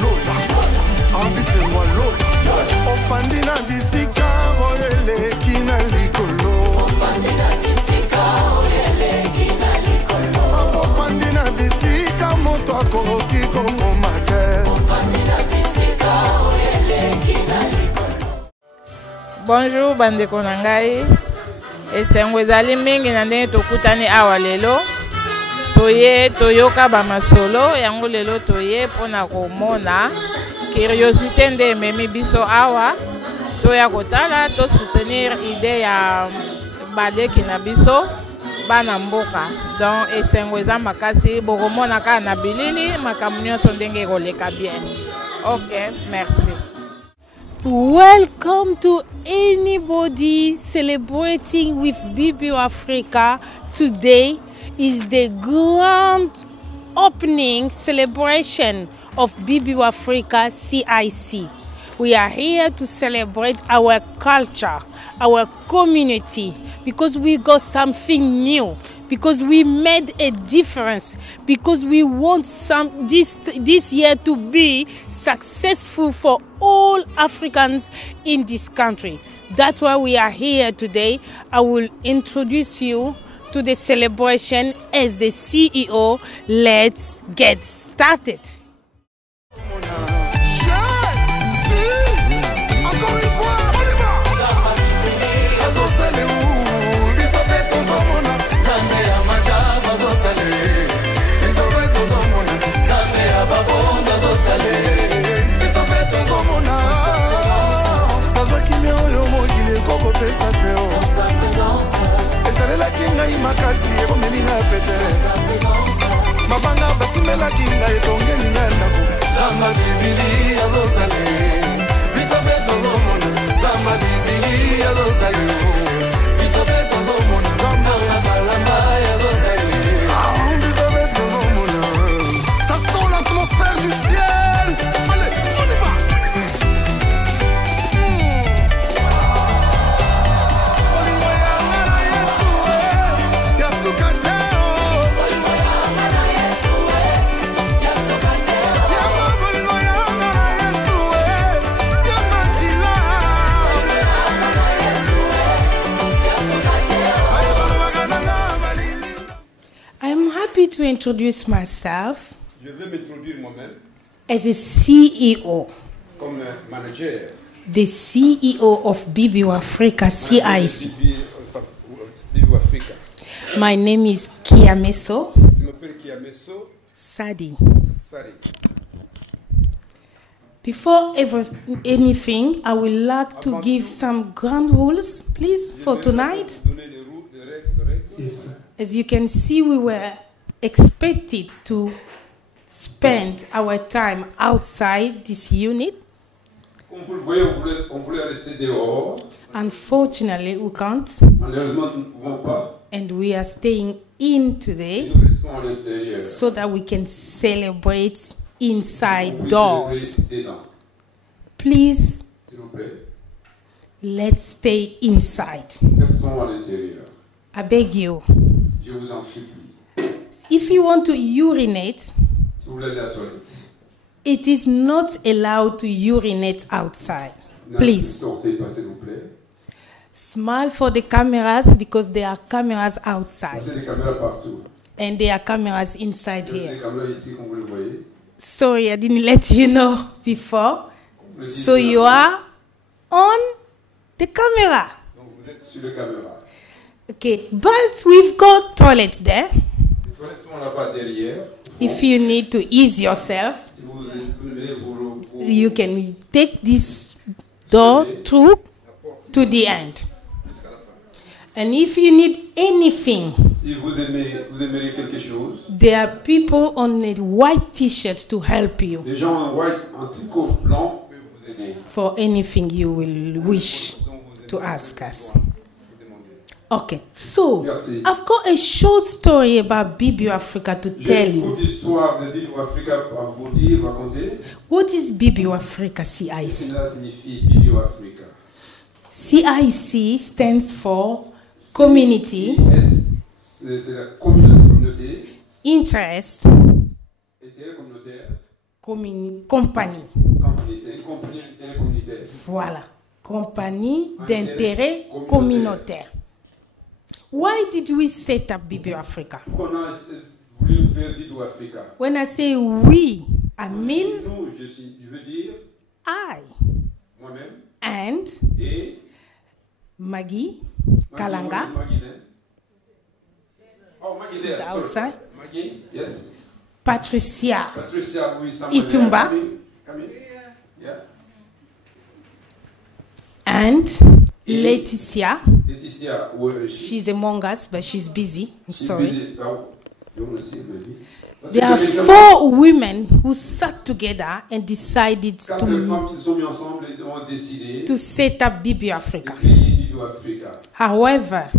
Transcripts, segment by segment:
lola. Ambise-moi lola. Ofandi na bisika oyele kina likolo. Ofandi na bisika oyele kina likolo. Ofandi na bisika moto akoroki kokomate. Ofandi na bisika oyele kina likolo. Bonjour bandeko na ngai. Esengo ezali mingi na ndenge tokutani awa lelo. Toyoka ba masolo yango lelo toye pona komona curiosité nde ememi biso awa toya kotala to soutenir idée ya baleki na biso bana mboka. Donc esengo eza makasi bokomona kaka na bilili makambo nyonso ndenge ekoleka bien. Ok, merci. Welcome to anybody celebrating with BBO Africa. Today is the grand opening celebration of BBO Africa CIC. We are here to celebrate our culture, our community, because we got something new, because we made a difference, because we want this year to be successful for all Africans in this country. That's why we are here today. I will introduce you to the celebration as the CEO. Let's get started. Mabanga basimela kinga etongeli ngana zamba bibili azosale bisobeto zomona zamba bibili azosale bisobeto zomona zamba balamba azosale bisobeto zomona. Ça sent l'atmosphère du ciel. Allez, on y va. To introduce myself. Je veux m'introduire moi-même as a CEO, comme manager. The CEO of BBO Africa CIC. BBO Africa. My name is Kiameso. Je m'appelle Kiameso Sadi. Sadi. Before anything, I would like to give some ground rules, please, for tonight. As you can see, we were expected to spend our time outside this unit. Unfortunately, we can't. And we are staying in today so that we can celebrate inside doors. Please, let's stay inside. I beg you. If you want to urinate, it is not allowed to urinate outside. Please. Smile for the cameras because there are cameras outside. And there are cameras inside here. Sorry, I didn't let you know before. So you are on the camera. Okay, but we've got toilets there. If you need to ease yourself, you can take this door through to the end. And if you need anything, there are people on a white t-shirt to help you. For anything you will wish to ask us. Okay, so I've got a short story about BBO Africa to tell you. What is BBO Africa CIC? CIC stands for Community, Interest, compagnie. Compagnie, c'est une compagnie d'intérêt communautaire. Voilà, compagnie d'intérêt communautaire. Why did we set up BBO Africa? Pourquoi on a voulu faire BBO Africa? When I say we, I mean Nous, je veux dire I moi-même and et Maggie Kalanga. Maggie, oh, Maggie there, She's sorry. outside. Maggie, yes. Patricia Patricia, oui, somebody Itumba. there. Come in. Yeah. and Et- Laetitia. Laetitia, where is she? She's among us, but she's busy. I'm She's sorry. busy. Oh, you will see, maybe. There are 4 women who sat together and decided 4 femmes qui se sont mises ensemble et ont décidé to set up BBO de Africa. créer BBO Africa. However,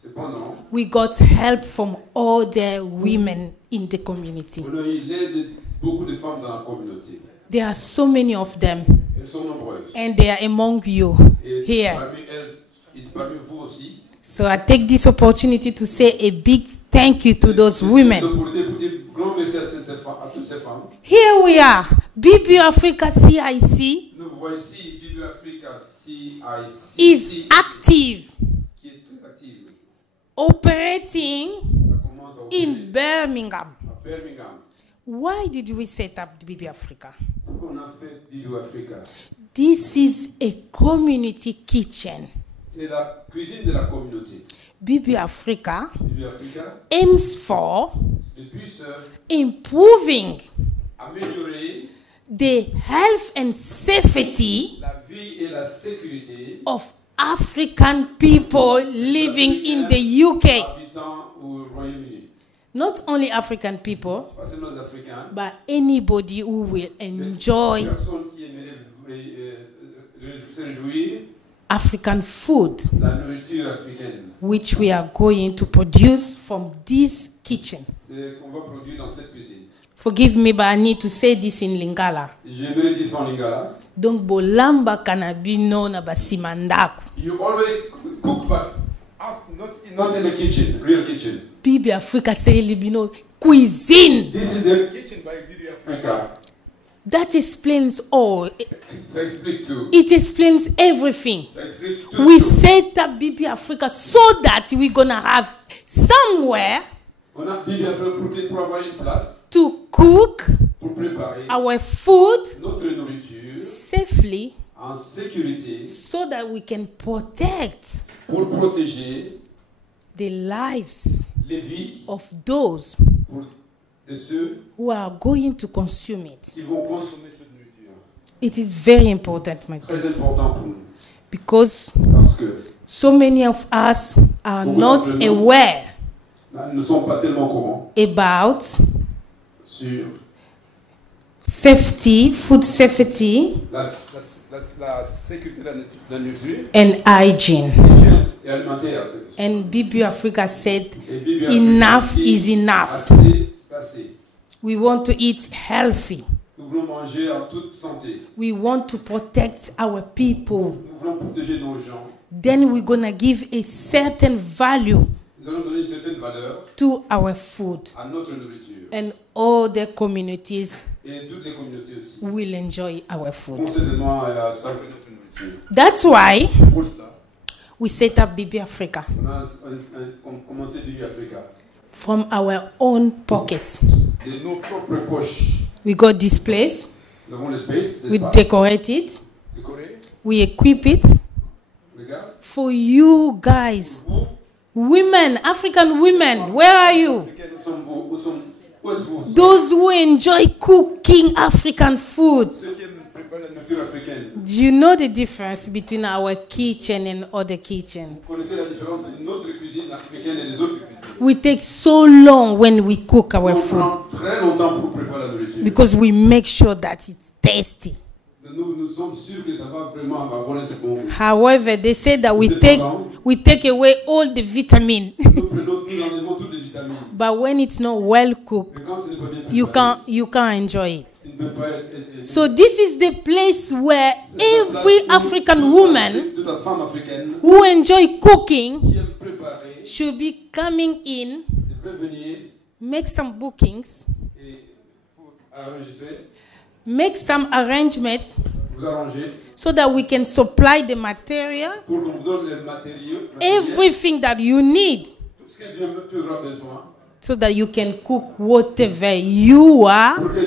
Cependant, we got help from other women in the community. on a eu l'aide de beaucoup de femmes dans la communauté. There are so many of them, Elles sont nombreuses. and they are among you Et here. parmi elles, parmi vous aussi. So I take this opportunity to say a big thank you to those women. Pour dire grand merci à toutes ces femmes. Here we are, BBO Africa CIC Nous voici, BBO Africa CIC, is active, qui est très active. operating Ça commence à in opérer Birmingham. à Birmingham. Why did we set up BBO Africa? Pourquoi on a fait BBO Africa? This is a community kitchen. C'est la cuisine de la communauté. BBO Africa BBO Africa, aims for le but improving améliorer the health and safety la vie et la sécurité of African people living in the UK. habitants au Royaume-Uni. Not only African people, Pas seulement les Africains, but anybody who will enjoy personnes qui aimeraient se réjouir African food, la nourriture africaine which we are going to produce from this kitchen. qu'on va produire dans cette cuisine. Forgive me, but I need to say this in Lingala. J'aimerais dire ça en lingala. Donc bolamba kanabino na basimandaku. You always cook, but not in the kitchen, real kitchen. Bibi Africa say libino cuisine. This is the kitchen by BBO Africa. That explains all. Ça explique tout. It explains everything. Ça explique tout. We set up BB Africa so that we're gonna have somewhere On a BBO Africa pour avoir une place, to cook pour préparer our food notre nourriture safely en sécurité, so that we can protect pour protéger the lives les vies of those de ceux who are going to consume it. qui vont consommer cette nourriture. It is very important, my dear, Très important pour nous. because Parce que so many of us are not aware nous ne sommes pas tellement courants about sur safety, food safety, la sécurité de la nourriture and hygiene. et alimentaire. And BB Africa said, Et BBO enough Africa is dit, enough. Assez, c'est assez. We want to eat healthy. Nous voulons manger en toute santé. We want to protect our people. Nous voulons protéger nos gens. Then we're going to give a certain value Nous allons donner une certaine valeur to our food. à notre nourriture. And all the communities Et toutes les communautés aussi. will enjoy our food. Concernant à savourer notre nourriture. That's why Pour cela, we set up BB Africa on a commencé BBO Africa. from our own pocket. De nos propres poches. We got this place, Nous avons l'espace, we decorate it, décoré. we equip it Regarde. for you guys. Vous, Women, African women, where are you? Africains, nous sommes vous. Où êtes-vous? Those who enjoy cooking African food. Ceux qui aiment préparer la nourriture africaine. Do you know the difference between our kitchen and other kitchen? Vous connaissez la différence entre notre cuisine africaine et les autres cuisines. We take so long when we cook our On food prend très longtemps pour préparer la nourriture. because we make sure that it's tasty. Nous sommes sûrs que ça va vraiment avoir un très bon goût. However, they say that we take away all the vitamin. Nous enlevons toutes les vitamines. But when it's not well cooked, Mais quand ce n'est pas bien préparé, you can't enjoy it. il ne peut pas être. So this is the place where every African woman Toute la femme africaine who enjoy cooking qui aime préparer should be coming in, devrait venir make some bookings, et faut enregistrer make some arrangements vous arranger so that we can supply the material, pour qu'on vous donne les matériaux, everything that you need, tout ce que tu auras besoin, so that you can cook whatever you are pour que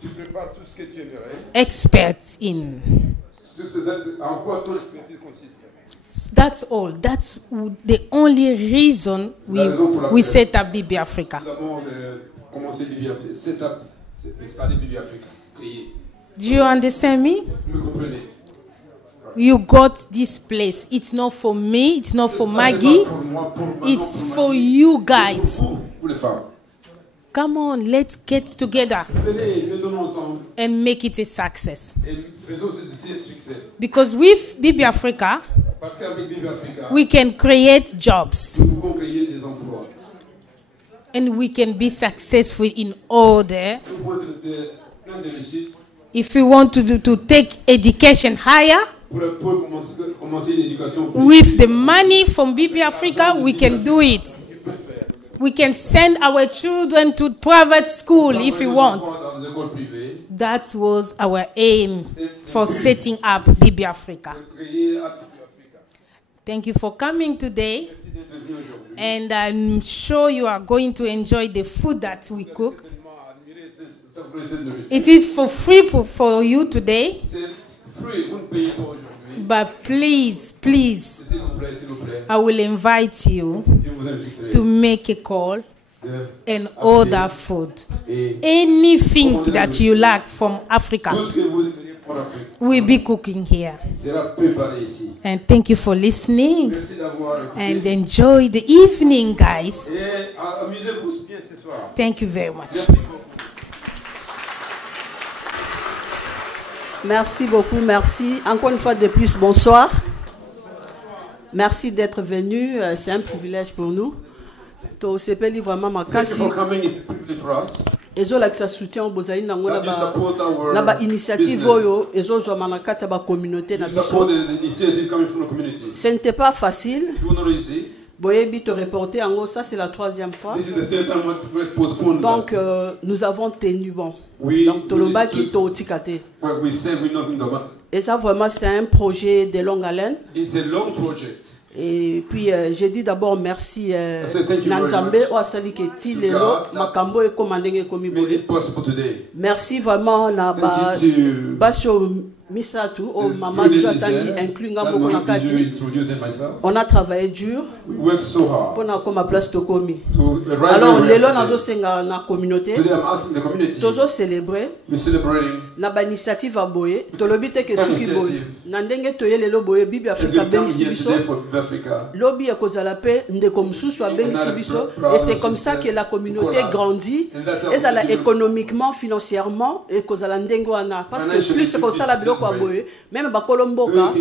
tu prépares tout ce que tu aimerais. expert in. En quoi ton expertise consiste? That's all. That's the only reason we set up Bibi Africa. Nous avons commencé Bibi Africa, set up, installé Bibi Africa, créé. Do you understand me? Vous me comprenez? You got this place. It's not for me. It's not for Maggie. It's for you guys. Pour les femmes. Come on, let's get together Venez, mettons-nous ensemble and make it a success. et faisons ce succès. Because with Bibi Africa, Parce qu'avec Bibi Africa, we can create jobs nous pouvons créer des emplois. and we can be successful in order. Nous pouvons être plein de réussite If we want to take education higher, pour commencer une éducation. with the money from Bibi Africa, we can do it. We can send our children to private school if we want. Dans les écoles privées, That was our aim for setting up Bibi Africa. créer à Bibi Africa. Thank you for coming today. Merci d'être venu aujourd'hui. And I'm sure you are going to enjoy the food that we cook. It is for free for you today. C'est free, vous ne payez pas aujourd'hui. But please, please, S'il vous plaît, I will invite you je vous inviterai to make a call de and order food. et Anything that you like from Africa, tout ce que vous aimeriez pour l'Afrique we'll be cooking here. sera préparé ici. And thank you for listening. Merci d'avoir And écouté. enjoy the evening, guys. Et amusez-vous bien ce soir. Thank you very much. Merci beaucoup. Merci beaucoup, merci. Encore une fois de plus, bonsoir. Merci d'être venu, c'est un privilège pour nous. To sepeli vraiment Thank you makasi. for coming. It's a privilege for us. Ezo la kisa soutien au bozali nango That you support our na ba initiative business. oyo ezo zo manakati ba communauté na You biso. support the initiative coming from the community. Ce n'était pas facile. You know easy. Boyebi te reporter en gros, ça c'est la 3e fois. This is the third time we postponed. Donc nous avons tenu bon. We Donc tolobaki understood to tikate. what we said we know in the man. Et ça vraiment c'est un projet de longue haleine. It's a long project. Et puis j'ai dit d'abord merci say thank you very Nanzambe much o asali ke ti to lelo God makambo e komandenge komi Made boye. it possible today. Merci vraiment na ba Thank you to basio misatu o mama biso atangi inclus nga moko na kati. introducing myself. On a travaillé dur We worked so hard pour na koma place to komi. to arrive Alors where we lelo are nazo today. senga na communauté Today I'm asking the community. tozo célébrer We're celebrating. na ba initiative a boye tolobi te ke Quelle suki boye initiative? na ndenge toye lelo boye Bibi As Africa we come bengisi here biso today for Africa. lobi ekozala pe ndeko mosusu abengisi biso et c'est comme ça que la communauté grandit ezala économiquement financièrement ekozala ndenge wana parce que plus ekosala biloko ya boye même bakolo mboka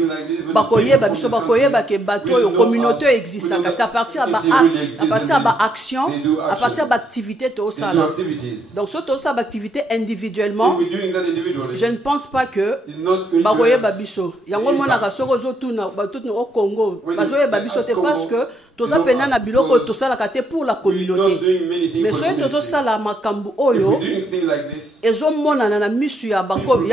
bakoyeba biso bakoyeba ke bato oyo communauté oyo existaka c'est à partir ya baacte à partir ya baaction à partir ya baactivité They do toosala activities. donc so tosala baactivité individuellement If we're doing that individually, je ne pense pas que it's not going to bakoyeba biso yango monaka soki ozotuna batutuna au Congo bazoyeba biso te parce que toza pena na biloko tosalaka te pour la we're not communauté doing many things mais for the soki community. tozosala makambo If we're oyo doing things like this, ezomonana na misu ya bakonzi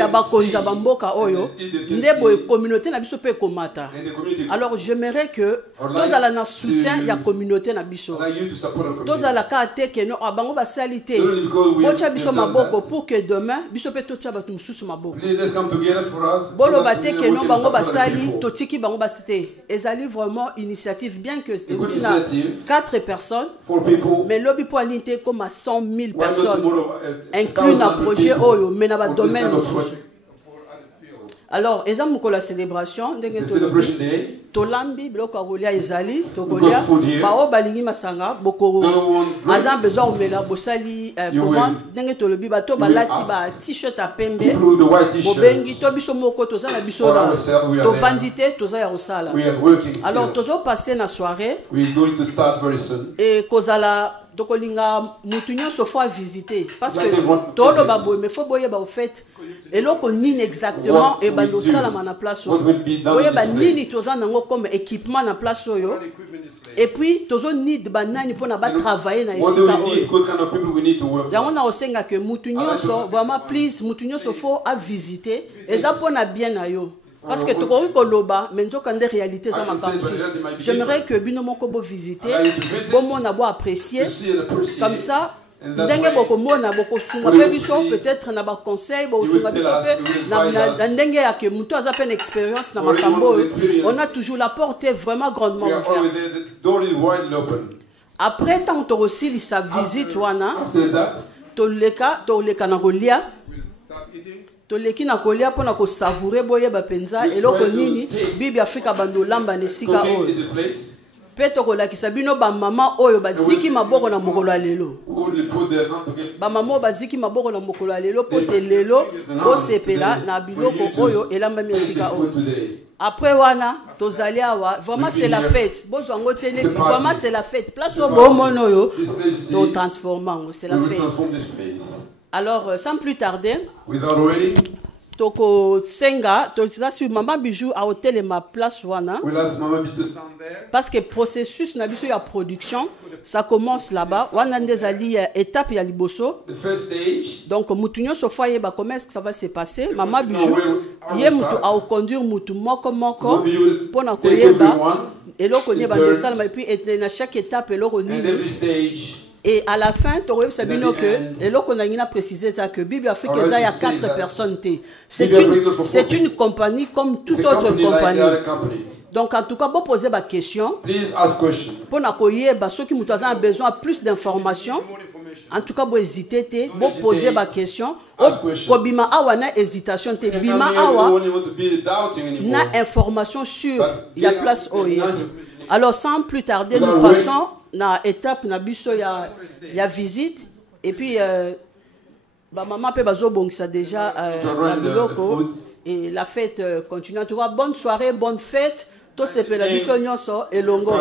ya bamboka oyo nde boye communauté na biso mpe ekomata and the community, alors j'aimerais que tozala na soutien ya communauté na biso I'd like you to support our community. tozala kaka te ke no bango basali te Not only because we botia have biso done maboko that. pour que demain biso mpe totia bato mosusu maboko Please, let's come together for us. boloba so te that ke we no can bango support our basali people. totiki bango basi te ezali vraiment initiative bien que good euti na initiative. 4 personnes For people, mais lobi po ani te koma 100 000 why not personnes tomorrow, inclus na 1,000 projet people oyo mais na for this badomaine kind of mosusu work, for other fields. alors eza mokolo ya célébration ndenge The celebration day, tolambi biloko ya kolia ezali tokolia food here. bao balingi masanga boko Don't want drinks. aza besoin komela bosali You commande will- ndenge tolobi bato will balati ask. ba t-shirt ya pembe people with the white t-shirts. bobengi to biso moko toza na biso For na ourselves, we are tovandi te toza ya kosala We are working alors still. tozopase na soirée We're going to start very soon. e kozala tokolinga mutu nyonso fo avisite parce Like que everyone toloba visits. boye mais fo boyeba au fait eloko nini exactement What we ebanda do. osalama na place What will be done in boyeba this place. nini toza nango comme équipement na place oyo Et puis tozo need banani pour na ba travailler na What do esika we need? oyo. What kind of people we need to work Yango for? na osenga que mutu nyonso vraiment please mutu nyonso faut à visiter eza pona bien na yo. Parce que tokoki koloba mais nzoka nde réalité za makambo. J'aimerais que bino moko bo visiter, bo mona bo apprécier comme ça. Ndenge boko mona boko sunga pe biso peut-être na ba conseil bo sunga biso pe na ndenge ya ke mutu aza pe expérience na makambo. On a toujours la porte est vraiment grandement ouverte. The door is wide open. Après tant to aussi sa visite wana After that, to leka na kolia we'll start eating. toleki na kolia pona ko savourer boye ba penza eloko nini bibi Afrika bando lamba nesika Cooking oyo in this place. pe tokolakisa bino ba mama oyo baziki maboko na mokolo ya lelo Only put their hand together. ba mama oyo baziki maboko na mokolo ya lelo po te lelo osepela na biloko oyo elambami esika oyo Today. après wana tozali awa vraiment c'est la fête bozwango te neti vraiment c'est la fête place oyo bomona oyo This place you see, to transformer c'est la we will fête. transform this place. Alors sans plus tarder Without waiting, toko senga toza sur maman bijou a hôtel ma place wana we'll ask Mama B to stand there. parce que processus na biso ya production ça commence là-bas wana ndezali étape ya liboso The first stage, donc mutu nyonso fo ayeba comment est-ce que ça va se passer maman bijou ye mutu a conduire mutu moko moko pona koyeba eloko nyeba ndosala et puis na chaque étape eloko and nini every stage. et à la fin tu sais bien que eloko na ngina préciser ça que Bibi Afrique ça y a 4 personnes té c'est une compagnie comme toute autre compagnie. Donc en tout cas bon poser ma question Please ask questions. pour na koyeba ceux qui mutu a besoin plus d'informations. En tout cas, vous hésitez, vous posez ma question. Ko bima awa na hésitation te bima awa na information sur la place oyo. Alors sans plus tarder, nous passons na étape na biso ya visite et puis ba maman pe bazo bongisa déjà na biloko et la fête continue. En tout cas, bonne soirée, bonne fête. To sepela biso nyonso elongo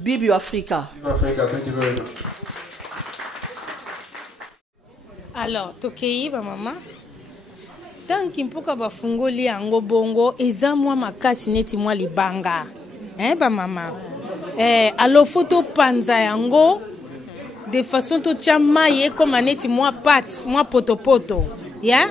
Bibi Africa. Thank you very much. Alors, tokei ba mama. Tanki mpoka bafungoli yango bongo eza mwa makasi neti mwa libanga. Ba mama. Alors photo panza yango de façon to chamaye comme neti mwa pat, mwa potopoto. Ya?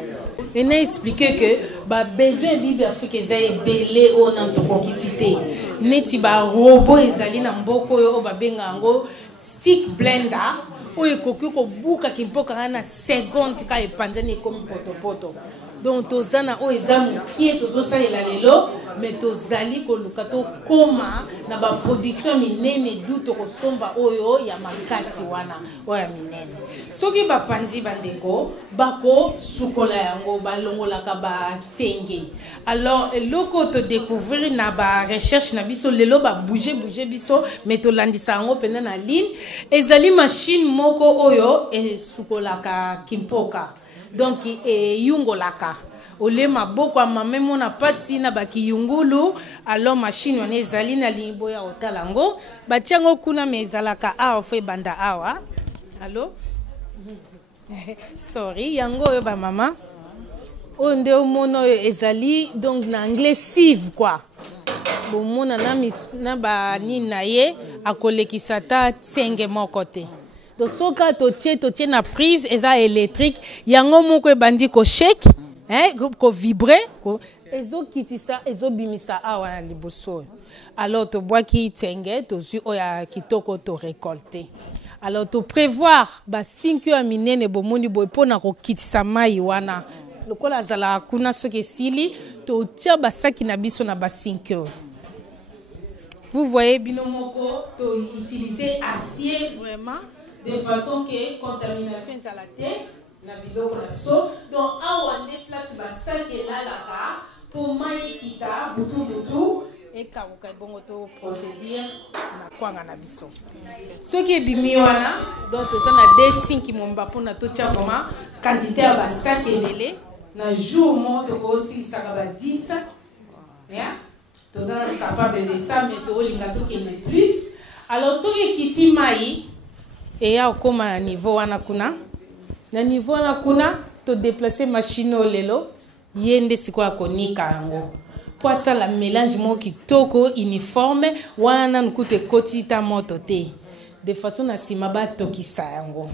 On a expliqué que ba besoin Bibi Afrique ezali belé o na tokokisité. Neti ba robot ezali na mboko yo ba benga ngo stick blender. Oye koki ko buka kimpoka na seconde ka epanzani comme potopoto. Donc tozana o ezamu qui tozo salela lelo mais tozali ko lukato koma na ba production minene duto ko somba oyo ya makasi wana oya minene. Soki ba panzi bandeko bako sukola yango balongola ka ba tsenge. Alors loko to découvrir na ba recherche na biso lelo ba bouger biso mais to landisa yango pena na ligne ezali machine moko oyo e sukola ka kimpoka. Donc yungolaka ole maboko amame mona pasi na baki yungulu alors machine wana ezali na limbo ya otalango batiango kuna mezalaka awa fe banda awa allo sorry yango yo ba mama onde omono ezali donc na anglais sieve quoi bomona na ba nina ye akolekisa ta tsenge moko te. Donc soka totie na prise eza électrique yango moko ebandi ko shake ko vibrer ko ezo kitisa ezo bimisa awa na liboso. Alors to bois ki tenge to su oya kitoko to récolter. Alors to prévoir ba 5 heures minene bomoni boy pona ko kitisa mai wana lokola zala kuna soki sili to tia ba saki na biso na ba 5 heures. Vous voyez binomoko to utiliser acier vraiment de façon que contamination est à la terre, na biloko na biso. Donc awa ne place ba sac là là pour maï kita butu et karuka bongo to procédure na kwanga na biso. Ce qui est bimi wana donc ça na des signes qui momba pour na to tia vraiment quantité ya ba sac elele na jour mo to aussi ça va 10 hein to ça capable de ça mais to linga to kene plus. Alors ce qui kiti maï et ya okoma na niveau wana kuna na niveau wana kuna to déplacer machine lelo yende siko ya konika yango po asala mélange moko kitoko uniforme wana nkute ekotita moto te de façon na nsima batokisa yango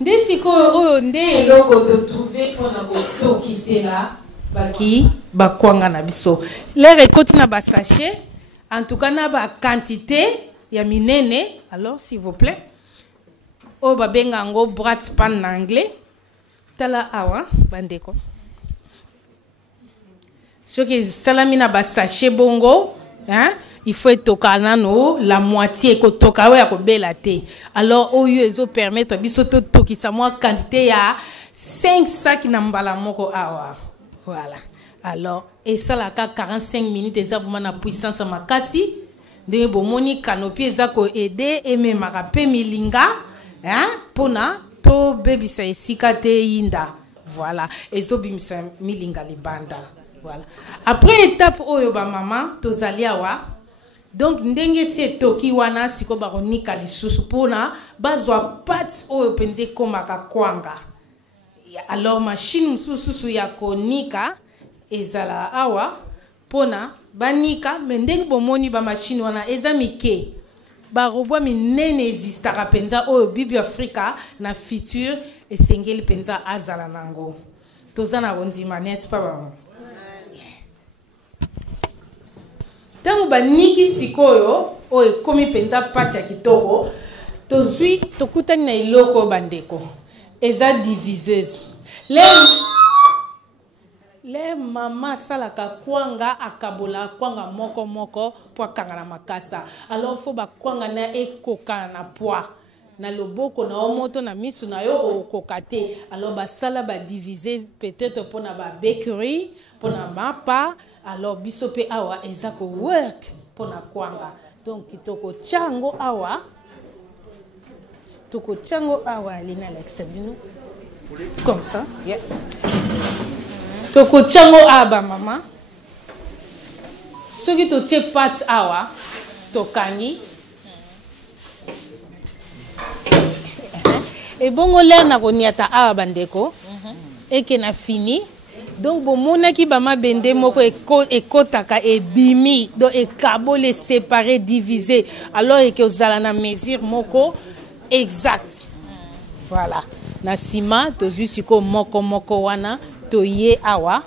nde sikoyo oyo nde eloko totrouve mpona kotokisela baki bakwanga na biso lere ekoti na basachet en tout cas na baquantité ya minene alors s'il vous plaît oyo babenga yango brat pan na anglais tala awa bandeko soki esalami na basachet bongo hein? Il faut etoka nano la moitié ekotoka oyo ya kobela te alors oyo ezopermettre biso totokisa mwa quantité ya 5 sacs na mbala moko awa voilà alors esalaka 45 minutes eza vraiment na puissance makasi ndenge bomoni canopie eza koede ememaka mpe milinga mpona tobebisa esika te yinda voilà ezobimisa milinga libanda voilà après étape oyo bamama tozali awa donc ndenge se toki wana siko bakonika lisusu mpona bazwa pate oyo mpenza ekomaka kwanga alors machine mosusu ya konika ezala awa mpona banika me ndenge bomoni bamashine wana eza mike barobwa minene ezistaka mpenza oyo bibi afrika na future esengeli mpenza azala nango toza na kondima n'est-ce pas bango ntango baniki sikoyo oyo ekomi mpenza pati ya kitoko tozwi tokutani na eloko bandeko eza diviseuse le mama asalaka kwanga akabola kwanga moko moko po akanga na makasa alors fo bakwanga na ekoka na poids na loboko na omoto na misu na yo okoka te alors basala badiviser peut-être mpona babakery mpona mapa alors biso mpe awa eza ko work mpona kwanga donc tokotya yango awa alina l'exabino comme ça yeah. Tokotya yango awa bamama soki totie pate awa tokangi ebongo lere na koniata awa bandeko eke na fini donc bomonaki bamabende moko ekotaka ebimi donc ekabole séparé divisé alors eke ozala na mesure moko exact voilà na nsima tozwi siko moko wana toye awa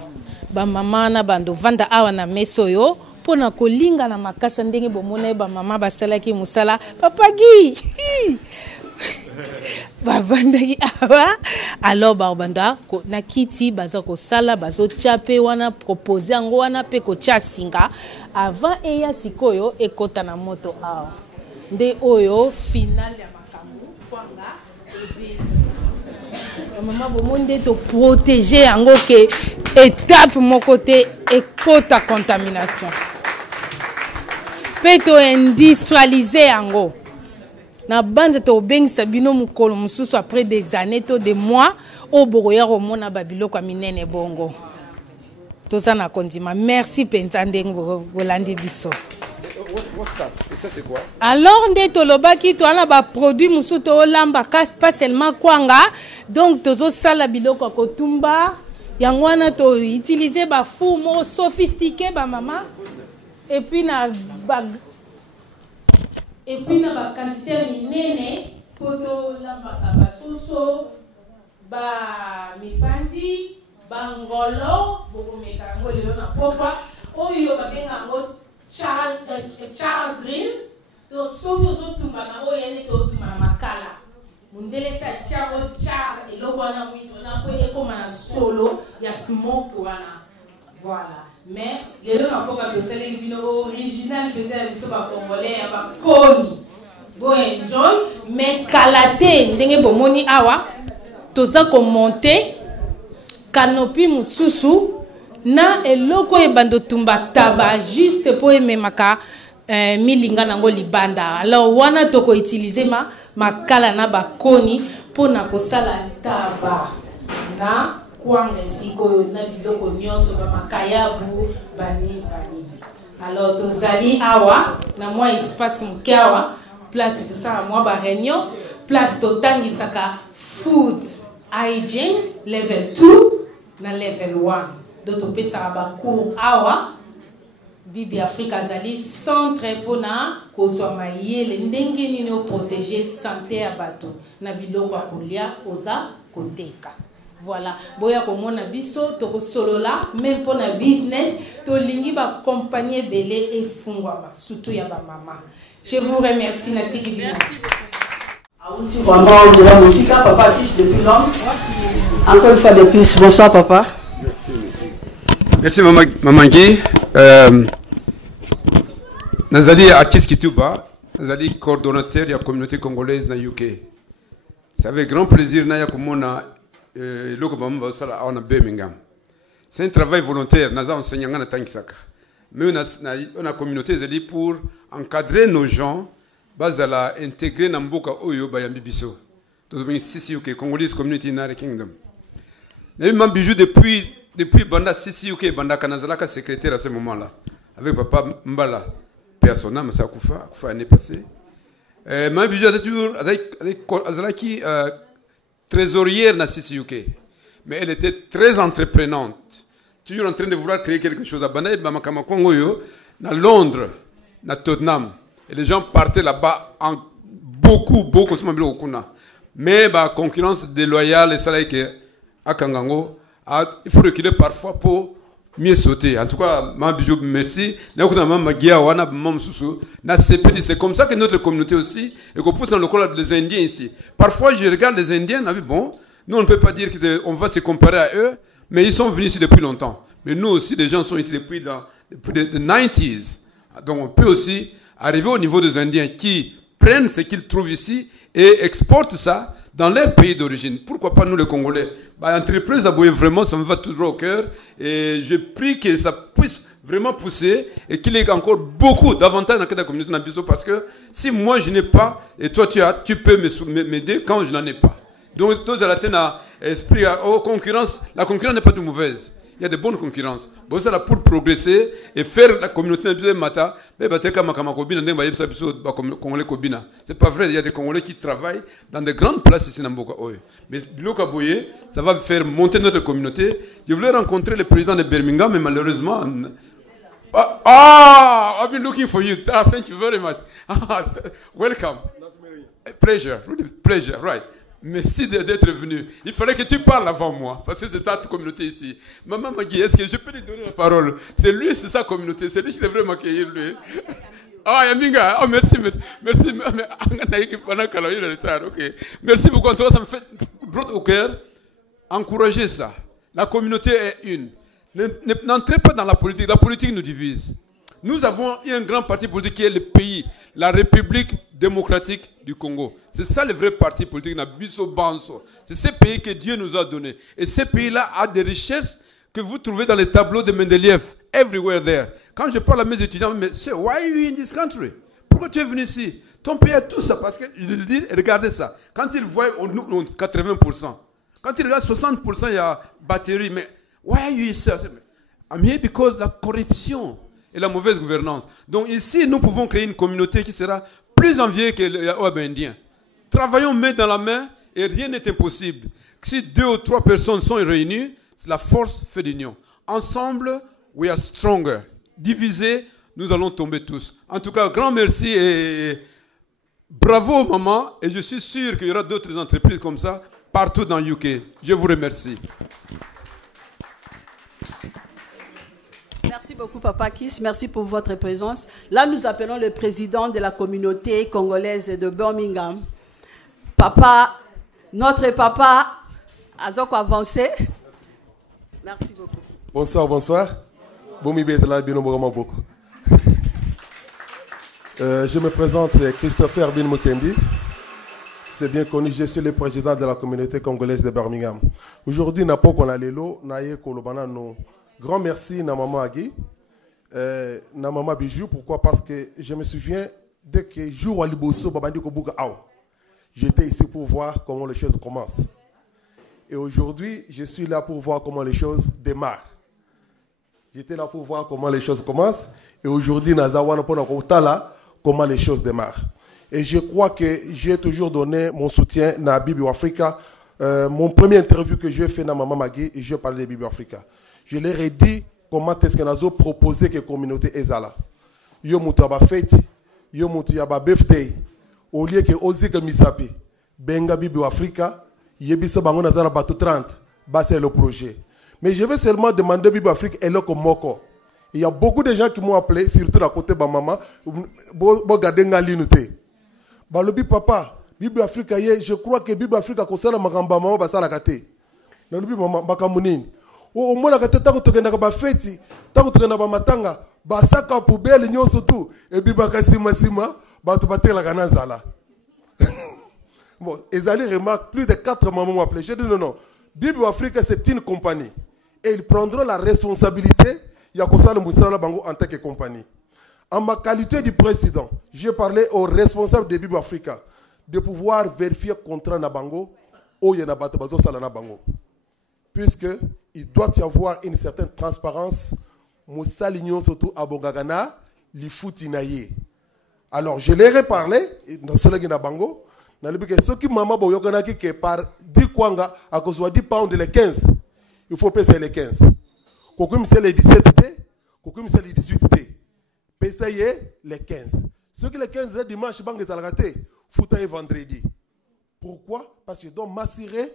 bamama wana bandovanda awa na mesa oyo mpona kolinga na makasa ndenge bomona ye bamama basalaki mosala papagi bavandaki awa alors babanda na kiti baza kosala bazotya mpe wana propose yango wana mpe kotya singa avant eya sikoyo ekota na moto awa nde oyo final ya makambo kwanga ebeli mama bomoni nde toprotege yango ke étape moko te ekota contamination mpe toindustrialize yango na banza tobengisa bino mokolo mosusu après des années to des mois oyo bokoya komona babiloko ya minene bongo toza na kondima merci mpenza ndenge bolandi biso. What's that? Et ça c'est quoi? Alors nde tolobaki toana ba produit musu to lamba pas seulement kwanga donc tozo sala biloko ya kotumba yango wana to utiliser ba four mo sophistiqué ba mama et puis na ba quantité minene poto lamba ba soso ba mifanzi ba ngolo bokomeka ngo lelo na popa oyo babenga ngo Charles Grill, to soki ozotumba na oyo ene totumba na makala mundele sa tiago char eloko wana mwindo na po ekoma na solo ya smoke wana voilà mais lelo na poka tosele vino original c'était biso ba congolais ya ba koni go enjoy mais kalate ndenge bomoni awa toza ko monter canopy mususu na eloko ebando tumba taba juste po ememaka milinga nango libanda alors wana toko utiliser makala na bakoni pona kosala taba na kwanga sikoyo na biloko nyonso ba makayabu bani alors tozali awa na mwa espace mukawa place tosala mwa ba réunion place totangisaka food hygiene level 2 na level 1 donc topesaka bacours awa Bibi Africa azali centre pona kozwa mayele ndenge nini protéger santé ya bato na biloko ya kolia oza koteka. Voilà, boya komona biso toko solola même pona business to lingi ba compagnie belé et fungwama surtout ya ba maman. Je vous remercie Natiki Bino. Merci vraiment de la musique, papa Kiss depuis longtemps. Encore une fois de plus, bonsoir papa. Merci maman Guy. Nazali Akis Kituba, nazali coordonnateur de la communauté congolaise na UK. C'est avec grand plaisir na ya komona Birmingham. C'est un travail volontaire, nous avons enseigné à Tankisaka. Mais on a communauté pour encadrer nos gens, pour intégrer Namboka Oyo Bayambi Biso. Donc, ici, UK, Congolese Community United Kingdom. Mais je bijou depuis Banda Sisi UK, Banda Kanazalaka secrétaire à ce moment-là, avec papa Mbala, personnel, mais ça a Koufa l'année passée. Je bijou toujours avec trésorière na CCUK, mais elle était très entreprenante, toujours en train de vouloir créer quelque chose à Banaï, Bamakama Kongoyo, à Londres, à Tottenham, et les gens partaient là-bas en beaucoup, mais la concurrence déloyale et ça là que à Kangango, il faut reculer parfois pour mieux sauter. En tout cas, Bijou, merci. C'est comme ça que notre communauté aussi, et qu'on pousse dans le col des Indiens ici. Parfois, je regarde les Indiens, bon, nous on ne peut pas dire qu'on va se comparer à eux, mais ils sont venus ici depuis longtemps. Mais nous aussi, les gens sont ici depuis les 90s. Donc on peut aussi arriver au niveau des Indiens qui prennent ce qu'ils trouvent ici et exportent ça dans leur pays d'origine. Pourquoi pas nous les Congolais? L'entreprise a bouillé vraiment, ça me va toujours au cœur. Et je prie que ça puisse vraiment pousser et qu'il y ait encore beaucoup d'avantages dans la communauté Nabiso, parce que si moi je n'ai pas et toi tu peux m'aider quand je n'en ai pas. Donc tous à la tête à esprit concurrence, la concurrence n'est pas tout mauvaise. Il y a de bonnes concurrences. Bon, ça là pour progresser et faire la communauté de Mata, c'est pas vrai, il y a des Congolais qui travaillent dans de grandes places ici dans Mboka. Mais Biloka Boye, ça va faire monter notre communauté. Je voulais rencontrer le président de Birmingham, mais malheureusement. I've been looking for you. Thank you very much. Welcome. Pleasure, really pleasure, right. Merci d'être venu. Il fallait que tu parles avant moi, parce que c'est ta communauté ici. Maman Magui, est-ce que je peux lui donner la parole? C'est lui, c'est sa communauté, c'est lui qui devrait m'accueillir, lui. Ah, Yaminga, oh, merci. Merci beaucoup, en tout cas, ça me fait droit au cœur. Encouragez ça. La communauté est une. N'entrez pas dans la politique nous divise. Nous avons un grand parti politique qui est le pays, la République démocratique du Congo. C'est ça le vrai parti politique, c'est ce pays que Dieu nous a donné. Et ce pays-là a des richesses que vous trouvez dans les tableaux de Mendeleev, everywhere there. Quand je parle à mes étudiants, mais why are you in this country? Pourquoi tu es venu ici? Ton pays a tout ça, parce que je le dis, regardez ça. Quand ils voient 80%, quand ils regardent 60%, il y a batterie, mais why are you here? I'm here because la corruption et la mauvaise gouvernance. Donc ici, nous pouvons créer une communauté qui sera plus enviée que les Indiens. Travaillons main dans la main et rien n'est impossible. Si 2 ou 3 personnes sont réunies, la force fait l'union. Ensemble, we are stronger. Divisés, nous allons tomber tous. En tout cas, grand merci et bravo maman. Et je suis sûr qu'il y aura d'autres entreprises comme ça partout dans le UK. Je vous remercie. Merci beaucoup, Papa Kiss. Merci pour votre présence. Là, nous appelons le président de la communauté congolaise de Birmingham. Papa, notre papa, Azoko avancé. Merci beaucoup. Bonsoir. Je me présente, c'est Christopher Bin Mukendi. C'est bien connu, je suis le président de la communauté congolaise de Birmingham. Aujourd'hui, nous avons grand merci à maman Agui, à maman Bijou. Pourquoi? Parce que je me souviens, dès que jour à Liboso, j'étais ici pour voir comment les choses commencent. Et aujourd'hui, je suis là pour voir comment les choses démarrent. J'étais là pour voir comment les choses commencent. Et aujourd'hui, comment les choses démarrent. Et je crois que j'ai toujours donné mon soutien à Bibi Africa. Mon premier interview que j'ai fait à maman Magui, je parlais de Bibi Africa. Je leur ai dit comment est-ce que nous avons proposé que la communauté est là. Yo mutu aba fête, yo mutu yaba birthday. Au lieu que ozi que misapi, benga bibi Africa, yebisa bango nazala bato 30, bah c'est le projet. Mais je vais seulement demander bibi Afrique et le moko. Il y a beaucoup de gens qui m'ont appelé, surtout à côté de ma maman, bo garder ngalinute. Bah le bibi papa, bibi Afrique je crois que bibi Afrique a consacré ma gamba maman bah ça la gâté. Le bibi maman bakamunini. Au moins la gâté tant que tu n'as pas fête, tant que tu n'as pas matanga. Basaka poubelle nyonso tout et puis bakasima sima batu bater la ganazala. Bon, Ezali remarque plus de 4 mamans m'ont appelé. J'ai dit non. Bibi Africa c'est une compagnie et ils prendront la responsabilité ya kosala musala bango en tant que compagnie. En ma qualité de président, j'ai parlé aux responsables de Bibi Africa de pouvoir vérifier contrat na bango ou yana batu bazo sala na bango. Puisque il doit y avoir une certaine transparence. Moussalignon surtout à Bongagana, li foutinaye. Alors je leur ai parlé dans ce là bango, dans le but que ceux qui maman boyokana qui par 10 kwanga à cause de 10 pounds les 15, il faut payer les 15. Kokum c'est les 17 t, kokum c'est les 18 t. Payer les 15. Ceux qui les 15 dimanche banque zalgate, foutaye vendredi. Pourquoi? Parce que je dois m'assurer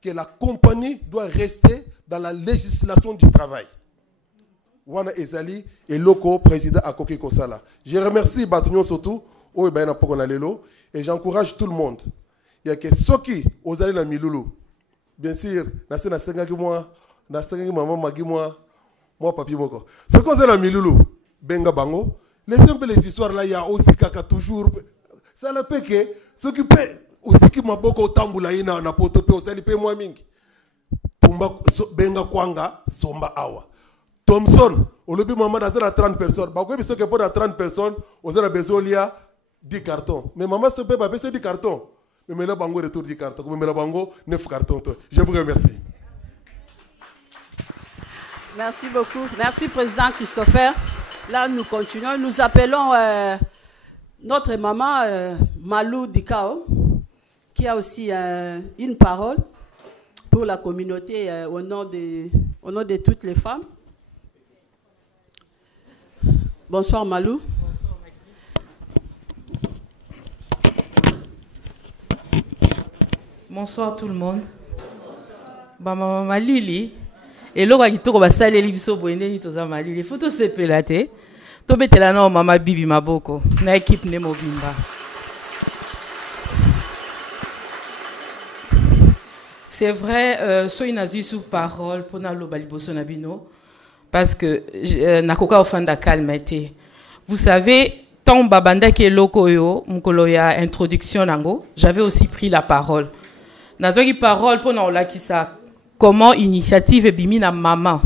que la compagnie doit rester dans la législation du travail. Wana Ezali et Loko, président à Koki Kosala. Je remercie Batunion surtout, et j'encourage tout le monde. Il y a que ceux qui osent aller dans Miloulou. Bien sûr, moi papi moko. Ce qu'on a dans Miloulou, Benga Bango, laissez un peu les histoires là, il y a aussi Kaka toujours. Ça le fait que ceux qui paient, aussi qui m'a beaucoup tamboulaïna, na potope, aussi paye moins ming. Tumba Benga Kwanga, Somba Awa. Thomson, au début, maman a 30 personnes. Bah, oui, parce que pour 30 personnes, on a besoin de 10 cartons. Mais maman se peut pas besoin de 10 cartons. Mais maintenant, bango retour 10 cartons. Mais maintenant, bango 9 cartons. Je vous remercie. Merci beaucoup. Merci, Président Christopher. Là, nous continuons. Nous appelons notre maman Malou Dikao, qui a aussi une parole pour la communauté au nom de toutes les femmes. Bonsoir Malou. Bonsoir tout le monde. Maman Malili. Et là, il faut que ça les biso boende toza Malili. Faut tout se pelate. To betela na mama bibi maboko. Na équipe ne mobimba. C'est vrai, so inazu sous parole pour na lobali boso na bino. Parce que nakoka ofanda calmete. Vous savez, tant babanda ke loko yo, mukolo ya introduction nango, j'avais aussi pris la parole. Nazoki parole pour na olakisa comment initiative bimi na maman.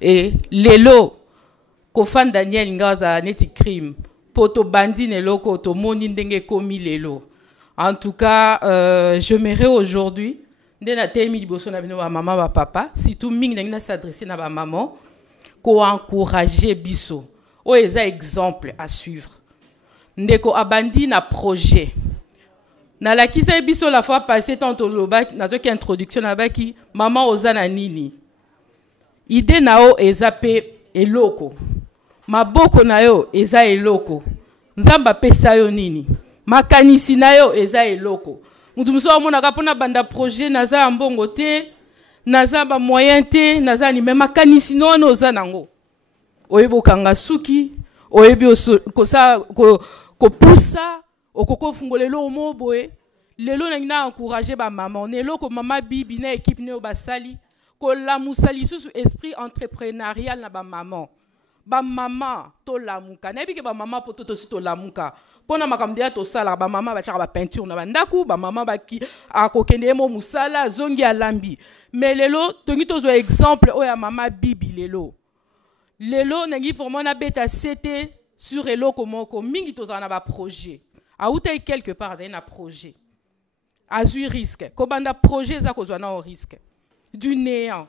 Et lelo kofan Daniel ngaza neti crime. Poto bandi ne loko to moni ndenge komi lelo. En tout cas, j'aimerais aujourd'hui ndena temi liboso na bino ba maman ba papa, surtout ming na s'adresser na ba maman. Ko encourager biso o eza exemple à suivre ndeko abandi na projet na la kisa biso la fois passée tanto lobaki nazoki introduction na baki maman ozana nini idée nao eza pe eloko maboko na yo eza eloko nzamba pesa yo nini makanisi na yo eza eloko mutu muso amonaka pona banda projet naza mbongo te naza ba moyen te naza ni même makanisi nono oza nango oyebo kanga suki oyebi kosa ko poussa okoko fungolelo moboe lelo na encourager ba maman nelo ko mama bibi na équipe ne basali ko la musali sous esprit entrepreneurial na ba maman to lamuka na biki ba maman poto to sito lamuka pona makamdia to sala ba maman ba chaka ba peinture na bandaku ba maman ba ki akokende mo musala zongi alambi mais lelo tongi to zo exemple o ya mama bibi lelo nangi vraiment na beta c'était sur eloko moko mingi to na ba projet a outai quelque part na projet azui risque ko banda projet za ko zo na risque du néant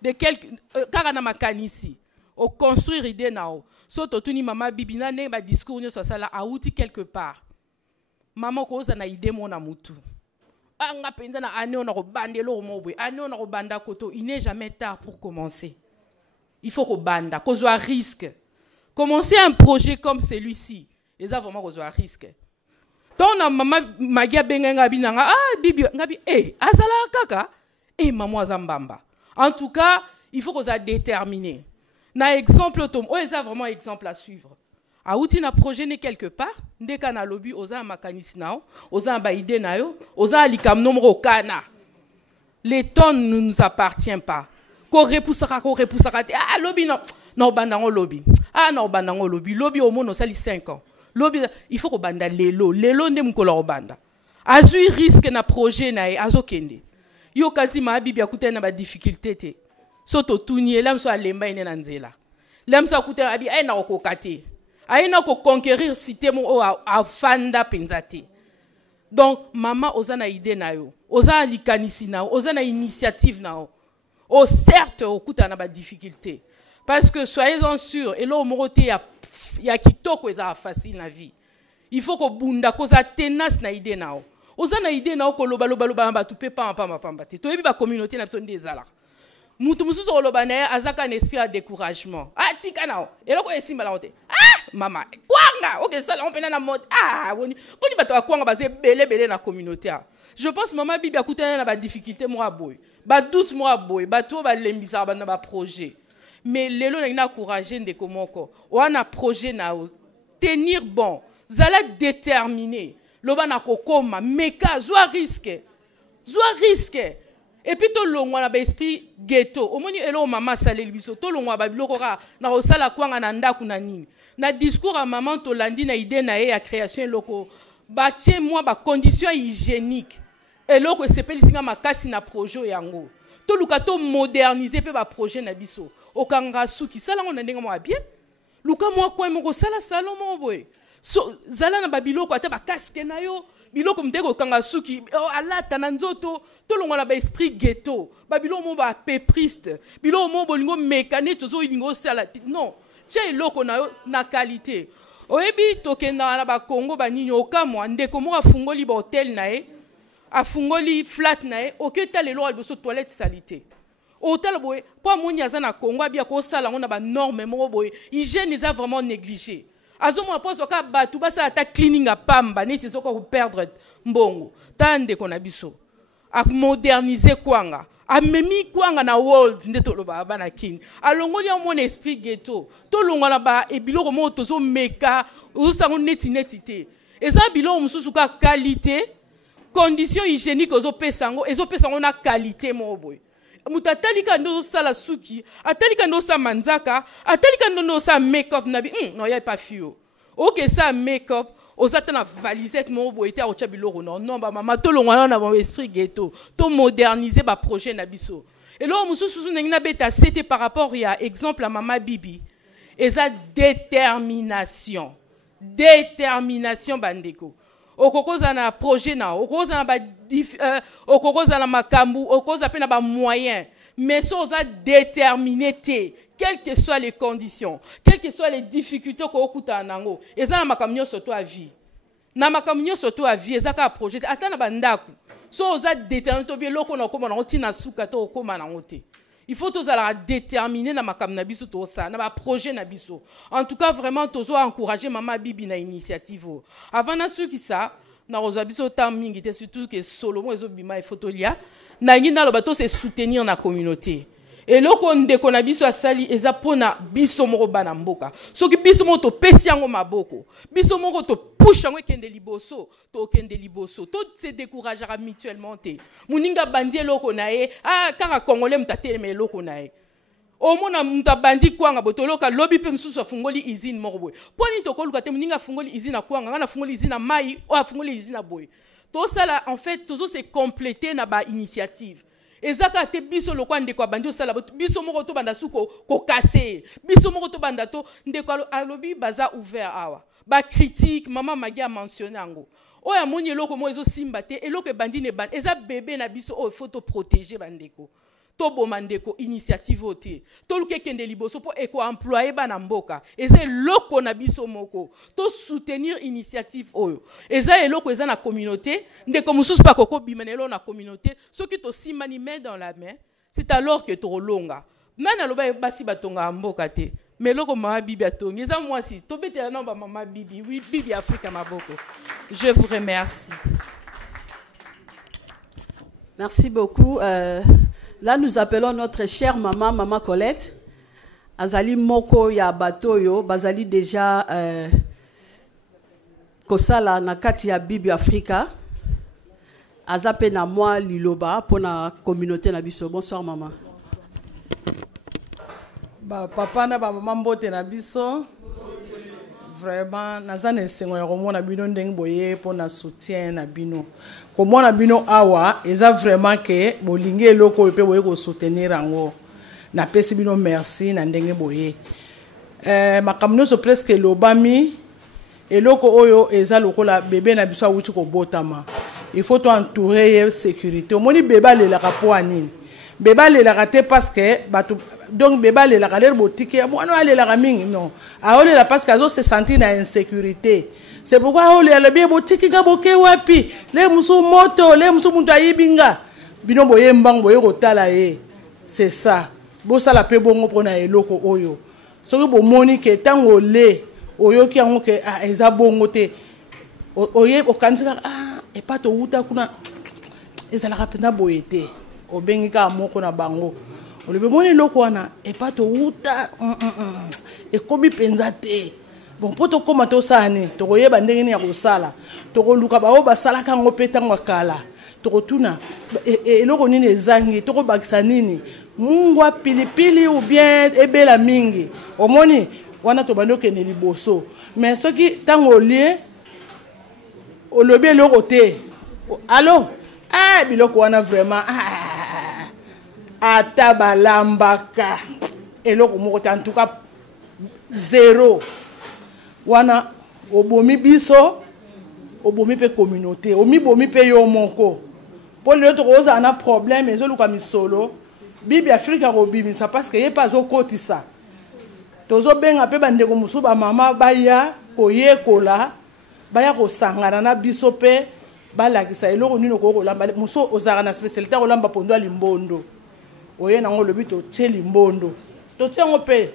de quelque kaka na makanisi au construire idée nao so to tuni mama bibi na ne ba discours nyo so sala a outi quelque part maman ko za na idée mona mutu anga penza na ane on ko bandelo mo bwe ane on ko banda koto il n'est jamais tard pour commencer il faut qu'on banda, qu'on soit risque. Commencer un projet comme celui-ci, et ça vraiment qu'on soit risque. Tant na maman magia benga binanga bibi ngabi azala kaka maman azambamba. En tout cas, il faut qu'on soit déterminé. Na exemple tom, ça vraiment exemple à suivre. A outi na projet ne quelque part, ndeka na lobby oza makanisi nao, oza ba idée na yo, oza likam nomro kana. Les tonnes ne nous appartiennent pas. Ko repoussaka lobby non bandango lobby. Non bandango lobby, lobby au moins sali 5 ans. Lobby il faut ko banda lelo nde mukolo banda. Azui risque na projet na azokende. Yo kanti ma bibi akute na ba difficulté te. Soto tunie lam so alemba ine na nzela. Lam so akute abi na okokate. Aina ko conquérir cité mo afanda penzate. Donc maman ozana idée na yo, ozana likanisi na yo, ozana initiative na yo. Certes okuta na ba difficulté. Parce que soyez-en sûrs, et là au moroté ya kitoko eza facile na vie. Il faut ko bunda ko za tenace na idée na yo. Ozana idée na yo ko loba ba tu pe pa te. To yebi ba communauté na besoin des ala. Mutu mususu ko loba na azaka un esprit de découragement. Tika na yo. Et là ko esimba la hote. Mama, kwanga, ok, ça, on peut na mode. Boni bato wa kwanga basé belé na communauté. Je pense maman bibi a coûté na ba difficulté moi boy. Ba doute moi boy, ba to ba lembisa ba na ba projet. Mais lelo na encourager ndeko moko. Wana projet na tenir bon, zala déterminé. Loba na kokoma, meka zwa risque. Et puis to longwa na ba esprit ghetto. Omoni elo mama saleli biso to longwa ba biloko ka na osala kwanga na ndaku na nini. Na discours à maman tolandi na idée na ya création loko batie moi ba conditions hygiéniques et loko sepeli singa makasi na projet yango to luka to moderniser pe ba projet na biso okanga suki sala ngona ndenga mo bien luka mo kwa mo ko sala salon mo boy so zala na ba biloko ata ba casque na yo biloko mteko kanga suki alata na nzoto to longa na ba esprit ghetto ba biloko mo ba pépriste biloko mo bolingo mécanique zo ilingo sala non. C'est loko na qualité. Oyebi tokenda na ba Congo ba nini okamwa ndeko mo afungoli ba hotel nae afungoli flat nae oketa lelo alboso toilette salité. Hotel boy po moni azana Congo bia ko sala ngona ba norme mo boy hygiène is vraiment négligé. Azomo aposo ka batu basa ata cleaning a pamba neti zoko ko perdre mbongo. Tande ko na biso. A moderniser kwanga. Amemi kwanga na world ndeto loba bana king alongoli mon esprit ghetto to longola ba e biloko mo tozo meka usango neti te eza biloko mususu ka qualité condition hygiénique ozo pesango ezo pesango na qualité mo boy mutatalika ndo sala suki atalika ndo sa manzaka atalika ndo sa make up na bi non y a pas fio OK ça make up ozata na valisette mo boy te a biloko non ba mama to longwana na bon esprit ghetto to moderniser ba projet na biso et là mususu nengina beta c'était par rapport à exemple à mama bibi et sa détermination bandeko okokoza na projet na okokoza na ba okokoza na makambu okokoza pe na ba moyen mais so oza déterminé te quelles que soient les conditions quelles que soient les difficultés ko okuta nango eza na makamnyo surtout à vie na makamnyo surtout à vie eza ka projet ata na bandaku so oza déterminé to bien loko na koma na otina suka to koma na ngote il faut tous la déterminer na makam na biso to ça na ba projet na biso en tout cas vraiment tozo encourager mama bibi na initiative avant na suki ça na roza biso tam mingi te surtout que Solomo ezo bima e fotolia na ngina lo bato se soutenir na communauté et loko ndeko na biso asali eza pona biso moko bana mboka soki biso moko to pesi yango maboko biso moko to push yango kende liboso to se découragera mutuellement te muninga bandie loko na ye kaka congolais mtatele me loko na ye omona mtabandi kwanga botoloka lobi pe msusu afungoli usine moko boy poni to koluka te muninga afungoli usine na kwanga ngana afungoli usine na mai o afungoli usine na boy to sala en fait toujours se compléter na ba initiative ezaka te biso lokwa ndeko bandi osala biso moko to banda suko ko casser biso moko to banda to ndeko alobi baza ouvert awa ba critique mama magi a mentionné ango oya moni eloko mo ezo simba te eloko bandi ne ban eza bébé na biso o faut protéger bandeko to bomandeko initiative ote to luke kende liboso po eko employer bana mboka eza eloko na biso moko to soutenir initiative oyo eza eloko eza na communauté ndeko mususu pa koko bimanelo na communauté soki to simani main dans la main c'est alors que to longa nana loba basi batonga mboka te mais loko mama bibi atongi eza mwasi tobetela na ba mama bibi oui bibi Afrika maboko. Je vous remercie. Merci beaucoup. Là, nous appelons notre chère maman, Maman Colette. Azali moko ya batoyo, bazali déjà kosala na kati ya Bibi Afrika. Azape na moi liloba pour la communauté na biso. Bonsoir maman. Ba papa na ba maman mbote na biso. Vraiment nazane sengo ya komona bino ndenge boye pour na soutien na bino. Komona bino awa eza vraiment que bolingi eloko pe boye ko soutenir ango. Na pesi bino merci na ndenge boye. Makamno so presque lobami eloko oyo eza lokola bébé na biso awuti ko botama. Il faut entourer sécurité. Omoni bébé le la kapoani. Bébé le la raté parce que batu donc bébé le la kaler botike mwana ale la mingi non. Aole la parce qu'azo se sentir na insécurité. C'est pourquoi ole le bien botike ga boke wapi. Le musu moto, le musu muntu ayibinga. Bino boye mbang boye kotala ye. C'est ça. Bosa la pe bongo pona eloko oyo. Soki bomoni ke tango le oyo ki ango ke eza bongo te. Oye okansika et pas to uta kuna ezalaka pena boyete obengi ka moko na bango olebe moni loko wana et pas to uta et komi penza te bon poto koma to sane to koyeba ndenge ni ya kosala to koluka bawo basala kango petango kala to kotuna eloko nini ezangi to kobakisa nini mungwa pilipili ou bien ebela mingi omoni wana to bando kene liboso mais soki tango lie au lobby le côté allô biloko wana vraiment atabalambaka eloko moko en tout cas zéro wana obomi biso obomi pe communauté omi bomi pe yo moko pour le autre rose ana problème ezoluka misolo Bibi Afrika robimisa parce que ye pas okotisa tozo benga pe bandeko musu ba mama baya koyekola baya ko sangana na biso pe balakisa eloko nino ko kolamba muso ozaka na spécialité kolamba pondo alimbondo oye nango lobi to tie limbondo to tiango pe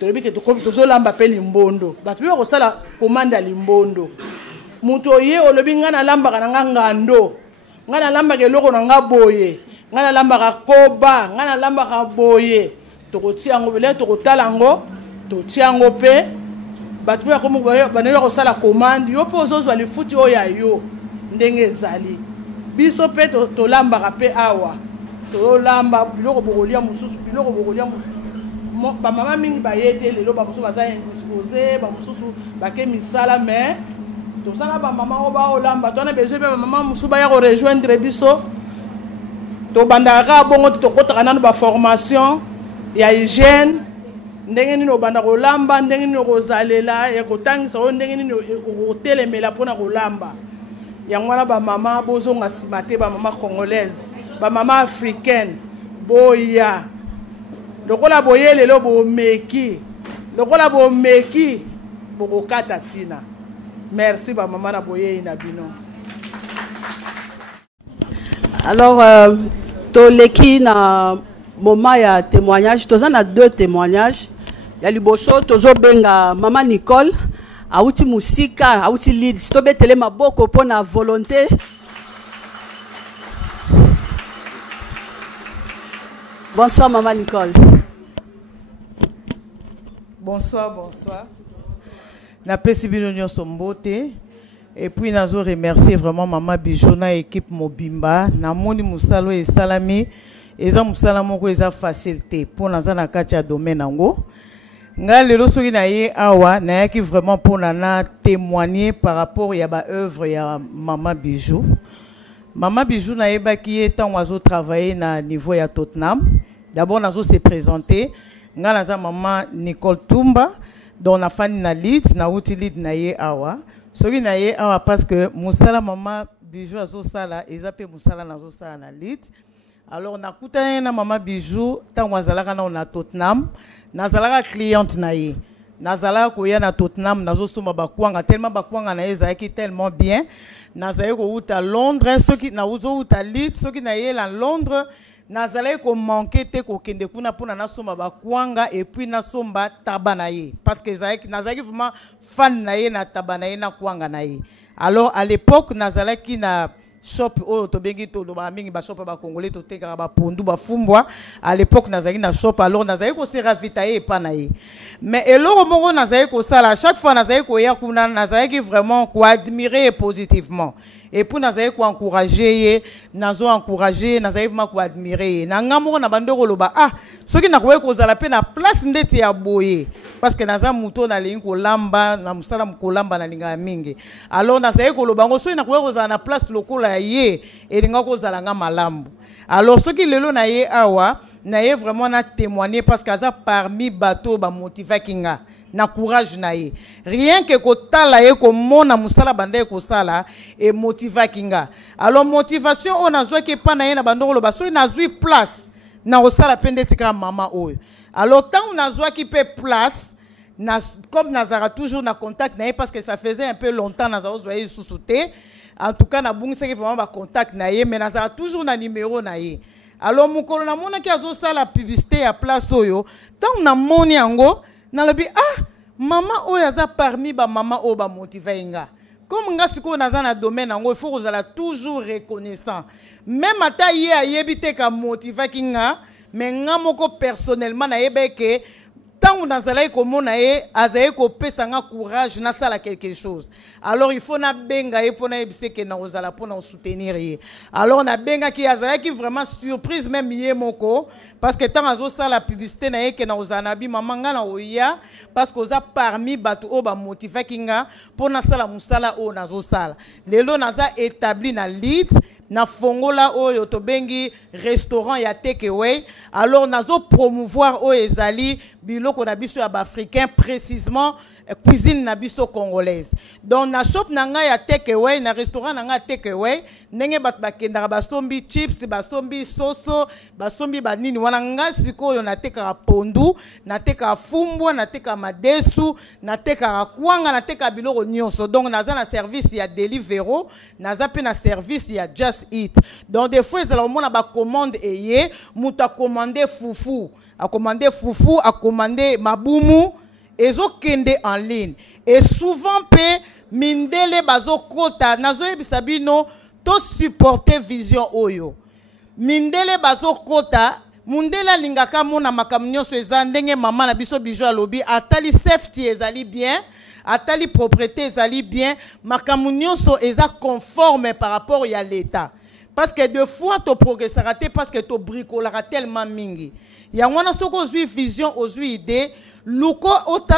to lobi ke to komi tozo lamba pe limbondo batu be ko sala commande limbondo muto oye olobi ngana lamba kana ngando ngana lamba ke loko na ngaboye ngana lamba ka koba ngana lamba ka boye to ko tiango bele to ko talango to tiango pe batu ya komo banyo ko sala commande yo po zozwa li futi oya yo ndenge ezali biso pe to lamba ka pe awa to lamba biloko bokolia mususu ba mama mingi ba yete lelo ba mususu baza indisposé ba mususu ba ke misala mais to sala ba mama o ba o lamba to na besoin ba mama mususu ba ya ko rejoindre biso to bandaka bongo to kotaka nanu ba formation ya hygiène ndenge nini obanda kolamba ndenge nini kozalela ya kotangisa o ndenge nini otelemela pona kolamba yango wana ba mama bozonga simate ba mama congolaise ba mama africaine boya lokola boye lelo bomeki lokola bomeki bokokata tina merci ba mama na boye na bino. Alors toleki na moment ya témoignage toza na deux témoignages ya liboso tozo benga mama Nicole auti musika auti lead to betele maboko pona volonté. Bonsoir maman Nicole. Bonsoir. Na pesi bino nyonso mbote et puis nazo remercier vraiment maman Bijou na équipe mobimba na moni musalo et salami eza musala moko eza facilité pour naza na kati ya domaine nango nga lelo soki na ye awa na yaki vraiment pour na témoigner par rapport ya ba œuvre ya maman Bijou. Maman Bijou na yebaki ye tant oiseau travailler na niveau ya Tottenham. D'abord nazo se présenter nga naza maman Nicole Tumba donc na fani na lead na uti lead na ye awa soki na ye awa parce que musala maman Bijou azo sala eza pe musala nazo sala na lead. Alors nakutana na maman Bijou tant wazalaka na Tottenham nazalaka cliente na ye nazalaka koya na Tottenham nazo soma bakwanga tellement bakwanga na ye ezalaki tellement bien nazalaki ko uta Londres soki na uzo uta lead soki na ye la Londres nazalaki ko manquer te ko kende kuna pona na somba ba kwanga et puis na somba tabanaye parce que nazalaki vraiment fan na ye na tabanaye na kwanga na ye. Alors à l'époque nazalaki na shop to bengi to ba mingi ba shop ba congolais to teka ba pondu ba fumbwa. À l'époque nazalaki na shop, alors nazalaki ko se ravitailler pa na ye. Mais eloko moko nazalaki ko sala chaque fois nazalaki ko ya kuna nazalaki vraiment ko admirer positivement. Et puis nazalaki ko encourager, nazo encourager, nazalaki vraiment ko admirer. Na ngamoko na bandoko loba soki na ko zala pe na place ndeti ya boye parce que naza muto na lingi ko lamba na musala ko lamba na linga mingi. Alors nazalaki ko loba ngo soki na ko zala na place lokola ye elinga ko zala nga malambu. Alors soki lelo na ye awa na ye vraiment na témoigner parce que aza parmi bateau ba motiver kinga. Na courage na ye. Rien que kotala ye ko mona musala bande ko sala et motiva kinga. Alors motivation on a zwa ke pa na ye na bandoko lo baso na zwi place na osala pende tika mama oyo. Alors tant on a zwa ki pe place na comme nazara toujours na contact na ye parce que ça faisait un peu longtemps nazara zwa ye sous-souté. En tout cas na bungisa ki vraiment ba contact na ye mais nazara toujours na numéro na ye. Alors mukolo na mona ki azo sala publicité ya place oyo tant na moni yango na lobi mama oyaza parmi ba mama o ba motiver inga comme nga siko naza na domaine yango il faut que vous toujours reconnaissant même ata ye ayebite ka motiver kinga mais nga moko personnellement na yebeke tant nazalaki komona ye azali ko pesa nga courage na sala quelque chose. Alors il faut na benga ye pona yebise ke na ozala pona soutenir ye. Alors na benga ki azalaki vraiment surprise même ye moko parce que tant azo sala publicité na ye ke na ozana bi mama nga na oya parce que oza parmi bato o ba motiver kinga pona sala musala o nazo sala. Lelo naza établi na lead na fongola oyo to bengi restaurant ya takeaway. Alors nazo promouvoir o ezali biloko na biso ya africain précisément cuisine na biso congolaise. Donc na shop na nga ya takeaway na restaurant na nga takeaway ndenge bat bakenda basombi chips basombi soso basombi banini wana nga sikoyo na teka pondu na teka fumbwa na teka madesu na teka kwanga na teka biloko nyonso. Donc naza na service ya delivero naza pe na service ya just eat. Donc des fois ezala mona ba commande eye muta commander fufu a commander mabumu ezo kende en ligne et souvent pe mindele bazo kota nazo yebisa bino to supporter vision oyo mindele bazo kota mundela lingaka mona makamnyo so eza ndenge mama na biso bijo alobi atali safety ezali bien atali propriété ezali bien makamnyo so eza conforme par rapport à l'état. Parce que deux fois tu progresses raté parce que tu bricoles tellement mingi. Ya wana soko ozui vision ozui idée luko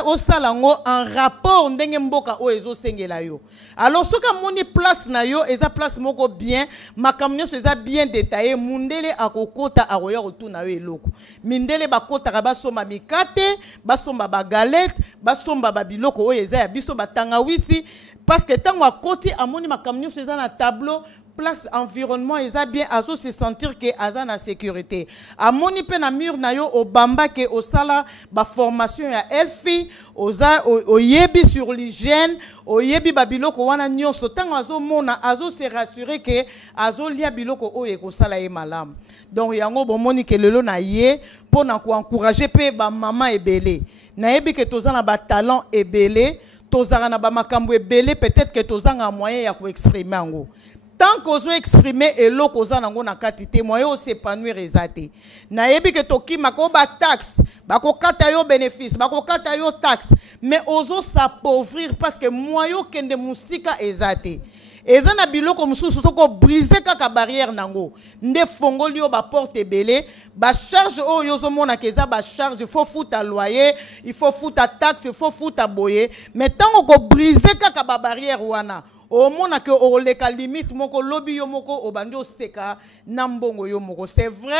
o salango en rapport ndenge mboka o ezo sengela yo. Alors soka moni place na yo eza place moko bien makamnyo so eza bien détaillé mundele akokota aroya otuna yo eloko. Mindele bakota ka basomba mikate, basomba ba galette, basomba ba biloko o eza ya biso batangawisi parce que tango akoti amoni makamnyo so eza na tableau place environnement eza bien azo se sentir que aza na sécurité. Amoni pe na mur na yo obamba ke osala ba formation ya elfi oza oyebi sur l'hygiène oyebi ba biloko wana nyonso tango azo mona azo se rassurer que azo lia biloko oye ko sala ye malamu. Donc yango bomoni ke lelo na ye pona ko encourager pe ba mama ebele. Na yebi ke tozana ba talent ebele, tozana na ba makambo ebele peut-être que tozanga moyen ya ko exprimer ngo. Tant qu'on soit exprimé et l'eau qu'on a na kati témoin yo s'épanouir ezate. Na yebi ke toki mako ba taxe, bako kata yo bénéfice, bako kata yo taxe, mais ozo s'appauvrir parce que moyo kende musika ezate. Eza na biloko mususu soko briser kaka barrière nango. Nde fongoli yo ba porte belé, ba charge o yo zo mona keza ba charge, il faut fouta loyer, il faut fouta taxe, il faut fouta boyer, mais tant ko briser kaka ba barrière wana. Au monde que au leka limite moko lobby yo moko obando seka nambongo yo moko. C'est vrai,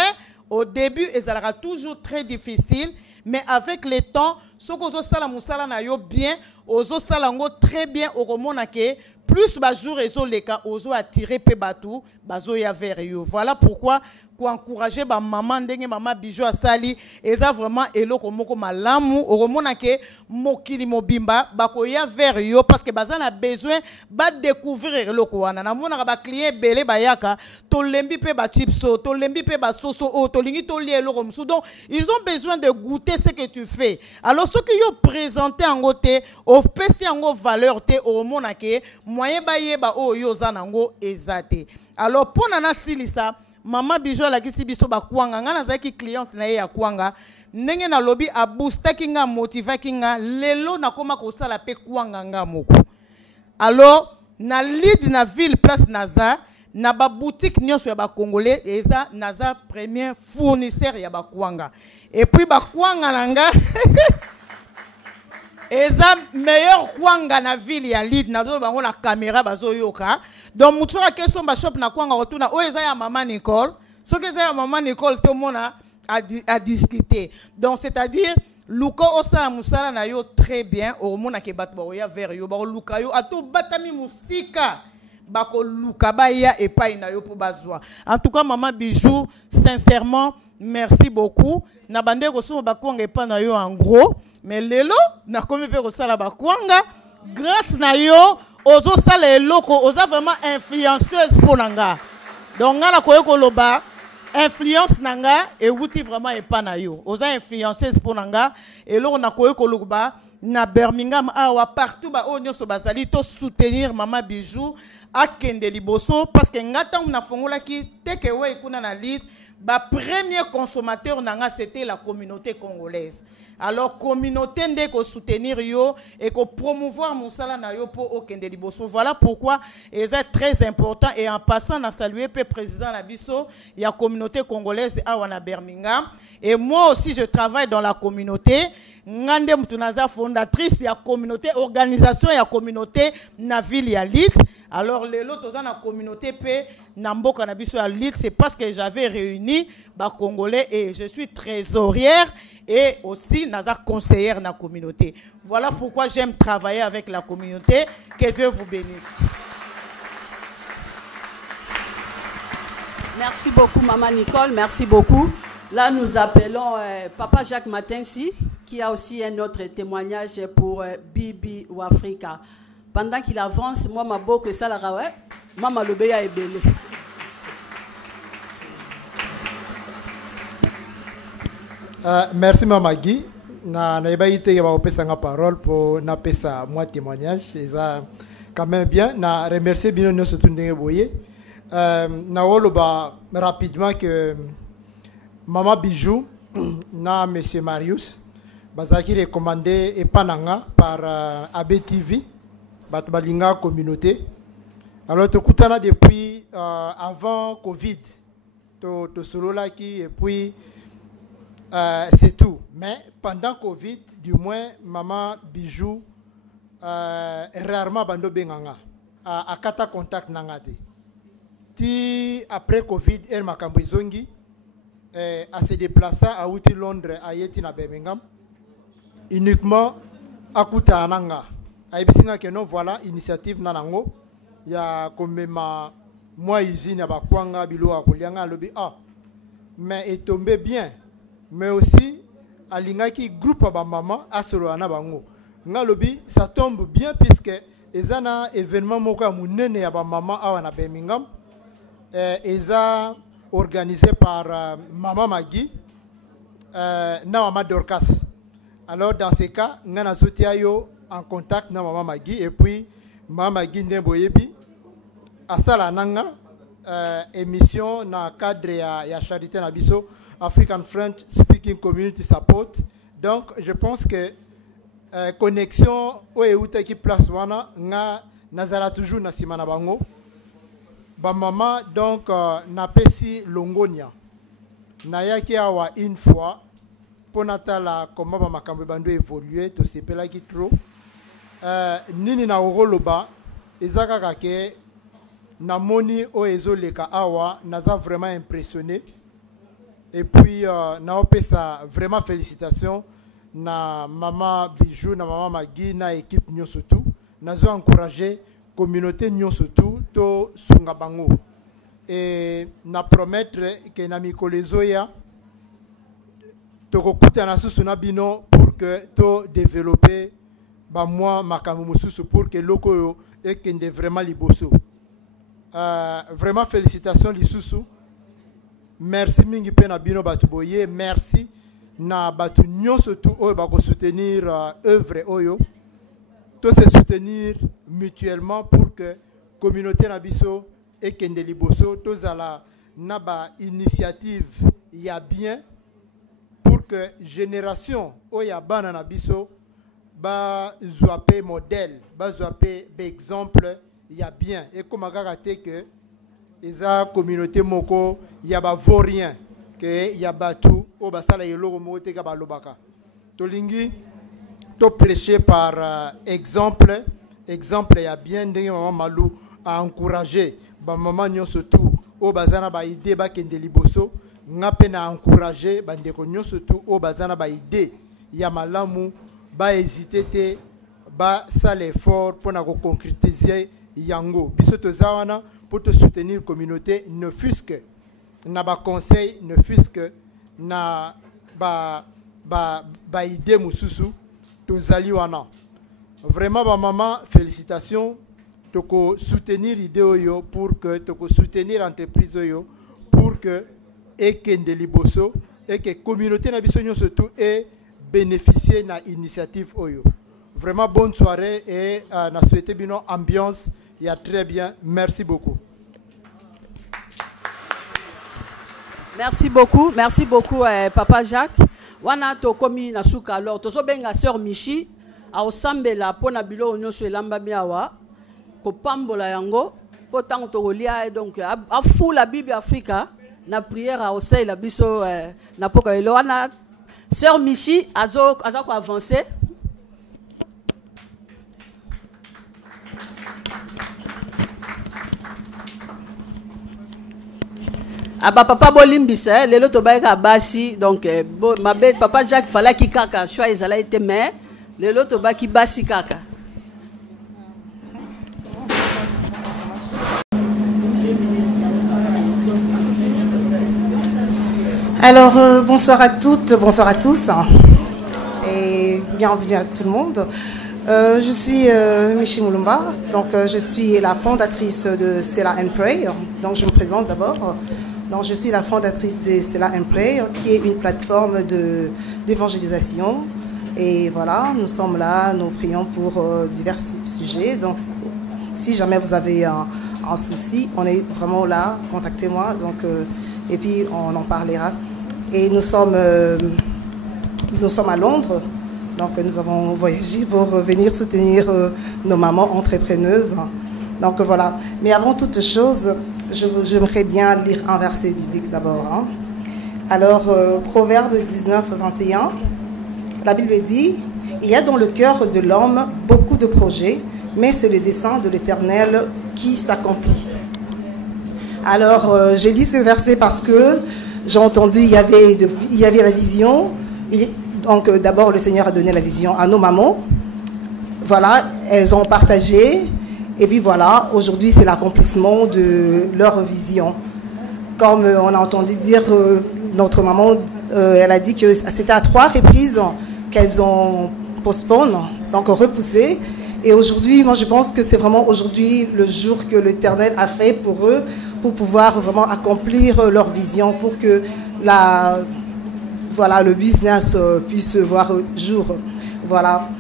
au début ça sera toujours très difficile, mais avec le temps, ce que zo sala musala na yo bien, ozo salango très bien au monde que plus bajour ezoleka ozo attirer pe batou bazo ya vers yo. Voilà pourquoi pour encourager ba maman ndenge mama Bijou asali eza vraiment eloko moko malamu oromona ke mokili mobimba bako ya vers yo parce que baza na besoin ba découvrir eloko wana na mona ba client belé bayaka to lembi pe ba chipso to lembi pe ba soso o to lingi to li eloko msu. Donc ils ont besoin de goûter ce que tu fais. Alors ce que yo présenter en côté au pesi en valeur te oromona ke moyen ba yeba o yo zanango ezate. Alors pour nana silisa Mama Bijou la kisi biso ba kwanga ngana zaki client na ye ya kwanga ndenge na lobby a booster kinga motiver kinga lelo na koma ko sala pe kwanga nga moko. Alors na lead na ville place Naza na ba boutique nyonso ya ba congolais eza Naza premier fournisseur ya ba kwanga. Et puis ba kwanga nanga eza meilleur kwanga na ville ya lead na bango na caméra bazo yoka. Donc mutsura question ba shop na kwanga retourna o eza ya mama Nicole. Ce que eza ya mama Nicole tout le monde a discuté. Donc c'est-à-dire luko ostala musala na yo très bien au mona ke bat ba ya vers yo ba luka yo ato batami musika bako luka ba ya epai na yo po bazwa. En tout cas Mama Bijou sincèrement merci beaucoup. Na bande ko so ba kwanga epai na yo en gros. Mais lelo na komi pe ko sala ba kwanga grâce na yo ozo sala eloko oza vraiment influenceuse pour nanga. Donc ngala koyo ko loba influence nanga et wuti vraiment epa na yo. Oza influenceuse pour nanga et loko na koyo ko loba na Birmingham awa partout ba onyo so bazali to soutenir Mama Bijou akende liboso parce que ngata na fongola ki teke we kuna na lead ba premier consommateur nanga c'était la communauté congolaise. Alors communauté ndeko soutenir yo et ko promouvoir musala na yo po okende liboso. Voilà pourquoi c'est très important et en passant na saluer pe président na biso ya communauté congolaise à wana Birmingham et moi aussi je travaille dans la communauté ngande mutunaza fondatrice ya communauté organisation ya communauté na ville ya Lit. Alors les autres dans la communauté pe na mboka na biso ya Lit c'est parce que j'avais réuni ba congolais et je suis trésorière et aussi naza conseillère dans la communauté. Voilà pourquoi j'aime travailler avec la communauté. Que Dieu vous bénisse. Merci beaucoup Maman Nicole, merci beaucoup. Là nous appelons Papa Jacques Matensi qui a aussi un autre témoignage pour Bibi ou Africa. Pendant qu'il avance, moi ma boque ça la rawe, Mama Lobeya est belé. Merci Mama Guy. Na été va opesa nga parole pour na pesa moi témoignage et ça quand même bien na remercier bien nous surtout ndenge boye na woloba rapidement que Mama Bijou na monsieur Marius bazaki recommandé et pananga par ABTV batu balinga communauté. Alors to kutana depuis avant Covid to solo là qui et puis c'est tout. Mais pendant Covid, du moins, Maman Bijou rarement bando benganga a kata contact nangate. Ti après Covid, elle m'a kambizongi à se déplacer à outi Londres à yeti na Birmingham uniquement à kuta nanga. A ebisinga que non voilà initiative nanango ya comme ma moi usine ba kwanga bilo akolianga lobi mais est tombé bien. Mais aussi alingaki groupe ba maman asoroana bango ngalobi ça tombe bien puisque ezana événement moko ya munene ya ba maman awa na Birmingham eza organisé par Maman Magui na Maman Dorcas. Alors dans ces cas ngana sotia yo en contact na Maman Magui et puis Maman Magui ndemboyebi asala nanga émission na cadre ya charité na biso African French Speaking Community Support. Donc, je pense que connexion oué qui place wana nga nazala toujours na simana bango. Ba mama donc na pesi longonia. Na yaki awa une fois pour natala comment ba makambo bando évoluer to sepela ki trop. Nini na oroloba ezaka kake na moni o ezoleka awa naza vraiment impressionné. Et puis, ça vraiment félicitations na Maman Bijou, na Maman Magui, na équipe nous surtout. Nous avons encouragé communauté nyo surtout to sunga bango et na promettre que na mikolo zoya to kokutana susu na bino pour que to développer ba moi makambo mususu pour que loko yo ekende vraiment liboso. Vraiment félicitations lisusu. Merci mingi pe na bino batu boye, merci na batu nyonso tu oyo bako soutenir œuvre oyo. Tous se soutenir mutuellement pour que communauté na biso ekende liboso, tous ala na ba initiative ya bien pour que génération oya bana na biso ba zoape modèle, ba zoape exemple ya bien et comme agara te que eza communauté moko ya ba vaurien que ya batu o basala yelo moko te ka ba lobaka tolingi to prêcher par exemple ya bien ndenge maman Malou a encouragé ba maman nyonso tout o bazana ba idée ba kende liboso ngape na encourager ba ndeko nyonso tout o bazana ba idée ya malamu ba hésiter te ba sala effort pour na ko concrétiser yango biso tozawana pour te soutenir communauté ne fût-ce que na ba conseil ne fût-ce que na ba idée mususu tozali wana vraiment ba maman félicitations toko soutenir idée oyo pour que toko soutenir entreprise oyo pour que ekende liboso et que communauté na biso nyonso surtout et bénéficier na initiative oyo. Vraiment bonne soirée et na souhaité bino ambiance il y a très bien. Merci beaucoup. Merci beaucoup Papa Jacques. Wana to komi na suka alors to so benga sœur Michi a osambela pona bilo nyonso elamba miawa ko pambola yango potango to kolia donc a fou la Bible Africa na prière a osai la biso na poka elo wana sœur Michi azo ko avancer. Aba papa bolimbisa lelo to baika basi donc ma bête papa Jacques fallait ki kaka choix ezala été mais lelo to baki basi kaka. Alors bonsoir à toutes, bonsoir à tous et bienvenue à tout le monde. Je suis Michi Moulumba, donc je suis la fondatrice de Selah and Pray. Donc je me présente d'abord. Donc je suis la fondatrice de Selah and Pray, qui est une plateforme d'évangélisation. Et voilà, nous sommes là, nous prions pour divers sujets. Donc si jamais vous avez un souci, on est vraiment là, contactez-moi. Donc et puis on en parlera. Et nous sommes à Londres. Donc nous avons voyagé pour venir soutenir nos mamans entrepreneuses. Donc voilà. Mais avant toute chose, j'aimerais bien lire un verset biblique d'abord. Hein. Alors, Proverbe 19, 21, la Bible dit « Il y a dans le cœur de l'homme beaucoup de projets, mais c'est le dessein de l'Éternel qui s'accomplit. » Alors, j'ai lu ce verset parce que j'ai entendu il y avait la vision. Donc d'abord le Seigneur a donné la vision à nos mamans. Voilà, elles ont partagé. Et puis voilà, aujourd'hui c'est l'accomplissement de leur vision. Comme on a entendu dire, notre maman, elle a dit que c'était à 3 reprises qu'elles ont postponé, donc repoussé. Et aujourd'hui, moi je pense que c'est vraiment aujourd'hui le jour que l'Éternel a fait pour eux, pour pouvoir vraiment accomplir leur vision, pour que le business puisse voir jour. Voilà.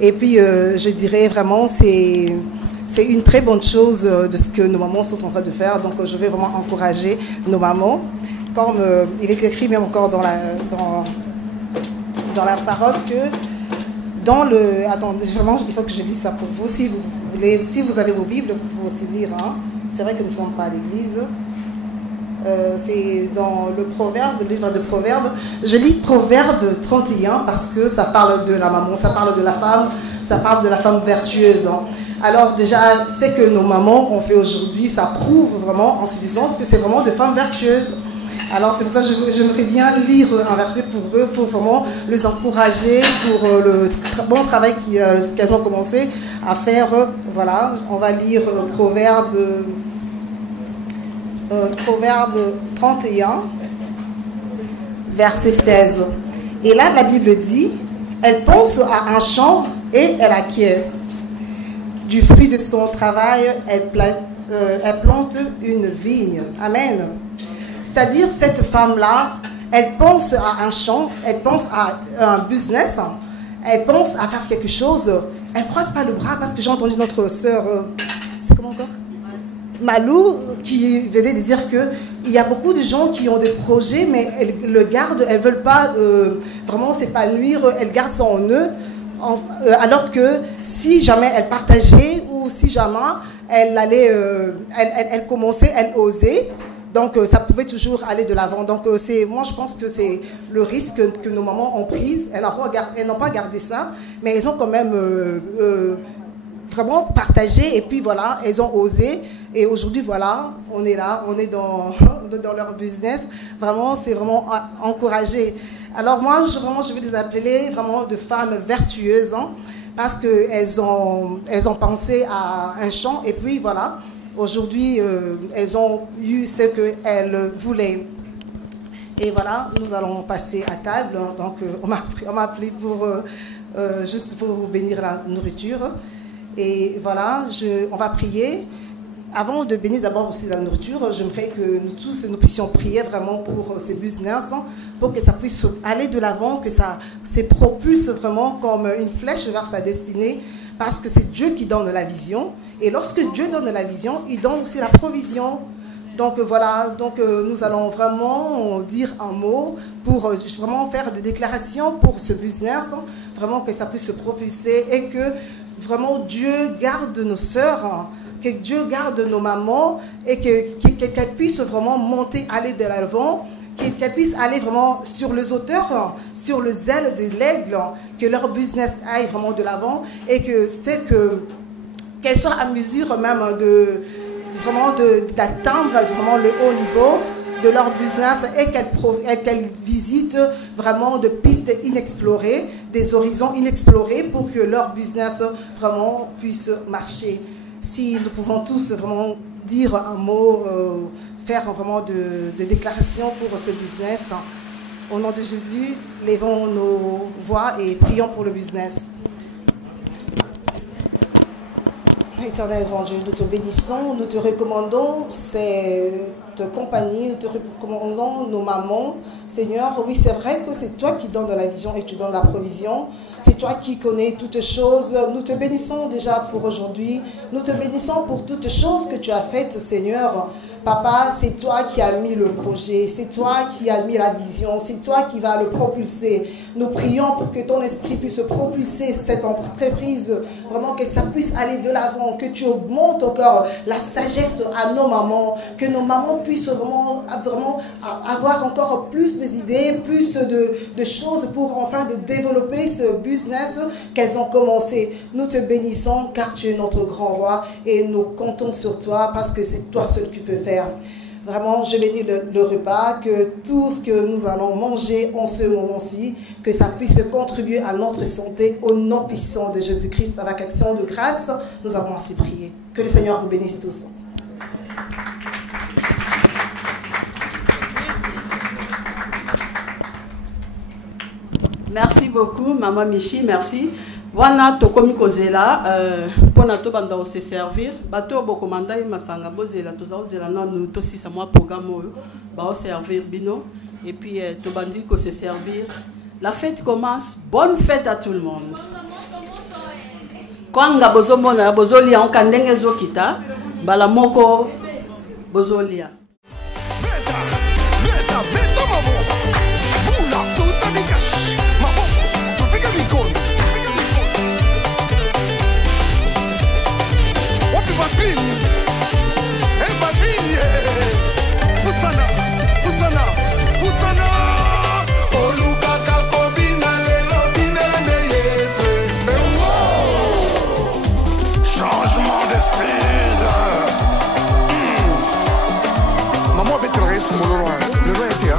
Et puis, je dirais vraiment, c'est une très bonne chose de ce que nos mamans sont en train de faire. Donc, je vais vraiment encourager nos mamans. Comme il est écrit même encore dans la parole que dans le... Attendez, vraiment, il faut que je lise ça pour vous. Si vous avez vos Bibles, vous pouvez aussi lire. Hein. C'est vrai que nous ne sommes pas à l'église. C'est dans le livre de Proverbes. Je lis Proverbe 31 parce que ça parle de la maman, ça parle de la femme, ça parle de la femme vertueuse. Hein. Alors déjà, ce que nos mamans ont fait aujourd'hui, ça prouve vraiment en se disant que c'est vraiment de femmes vertueuses. Alors c'est pour ça que j'aimerais bien lire un verset pour eux, pour vraiment les encourager, pour le bon travail qu'elles ont commencé à faire. Voilà, on va lire Proverbe 31, verset 16. Et là, la Bible dit, elle pense à un champ et elle acquiert. Du fruit de son travail, elle plante une vigne. Amen. C'est-à-dire, cette femme-là, elle pense à un champ, elle pense à un business, elle pense à faire quelque chose. Elle ne croise pas le bras parce que j'ai entendu notre sœur, c'est comment encore ? Malou, qui venait de dire qu'il y a beaucoup de gens qui ont des projets, mais elles le gardent, elles ne veulent pas vraiment s'épanouir, elles gardent ça en eux. Alors que si jamais elle partageait ou si jamais elle allait, elle commençait, elle osait, donc ça pouvait toujours aller de l'avant. Donc moi je pense que c'est le risque que nos mamans ont pris. Elles n'ont pas gardé ça, mais elles ont quand même vraiment partagé et puis voilà, elles ont osé. Et aujourd'hui voilà, on est là, on est dans leur business. Vraiment, c'est vraiment encouragé. Alors moi, je veux les appeler vraiment de femmes vertueuses, hein, parce qu'elles ont pensé à un champ et puis voilà, aujourd'hui, elles ont eu ce qu'elles voulaient. Et voilà, nous allons passer à table. Donc, on m'a appelé juste pour bénir la nourriture. Et voilà, on va prier. Avant de bénir d'abord aussi la nourriture, j'aimerais que nous tous nous puissions prier vraiment pour ces business, pour que ça puisse aller de l'avant, que ça se propulse vraiment comme une flèche vers sa destinée, parce que c'est Dieu qui donne la vision. Et lorsque Dieu donne la vision, il donne aussi la provision. Donc voilà, nous allons vraiment dire un mot pour vraiment faire des déclarations pour ce business, vraiment que ça puisse se propulser et que vraiment Dieu garde nos sœurs, que Dieu garde nos mamans et qu'elles puissent vraiment monter, aller de l'avant, qu'elles puissent aller vraiment sur les hauteurs, sur le zèle de l'aigle, que leur business aille vraiment de l'avant et qu'elles soient à mesure même d'atteindre vraiment le haut niveau de leur business et qu'elles visitent vraiment des pistes inexplorées, des horizons inexplorés pour que leur business vraiment puisse marcher. Si nous pouvons tous vraiment dire un mot, faire vraiment de déclarations pour ce business, au nom de Jésus, levons nos voix et prions pour le business. Éternel grand Dieu, nous te bénissons, nous te recommandons cette compagnie, nous te recommandons nos mamans. Seigneur, oui, c'est vrai que c'est toi qui donnes la vision et tu donnes la provision. C'est toi qui connais toutes choses. Nous te bénissons déjà pour aujourd'hui. Nous te bénissons pour toutes choses que tu as faites, Seigneur. Papa, c'est toi qui as mis le projet, c'est toi qui as mis la vision, c'est toi qui vas le propulser. Nous prions pour que ton esprit puisse propulser cette entreprise, vraiment que ça puisse aller de l'avant, que tu augmentes encore la sagesse à nos mamans, que nos mamans puissent vraiment avoir encore plus d'idées, plus de choses pour enfin de développer ce business qu'elles ont commencé. Nous te bénissons car tu es notre grand roi et nous comptons sur toi parce que c'est toi seul qui peux faire. Vraiment, je bénis le repas, que tout ce que nous allons manger en ce moment-ci, que ça puisse contribuer à notre santé au nom puissant de Jésus-Christ. Avec action de grâce, nous avons ainsi prié. Que le Seigneur vous bénisse tous. Merci beaucoup, Maman Michi, merci. Wana tokomi kozela pona to banda o se servir bato bo komanda i masanga bozela to zela nanu to si sa moi programme ba o servir bino et puis to bandi ko se servir. La fête commence. Bonne fête à tout le monde. Kwanga bozomona bozolia on kandenge zokita bala moko bozolia. Changement d'esprit. Maman, le roi était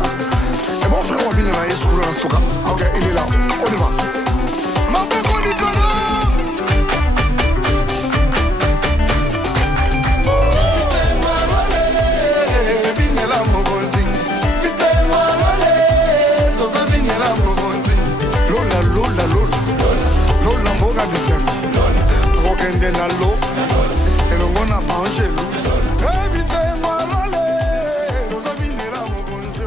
kokende na lo elongo na banjelo ebisengo lole ozobindela mokonzi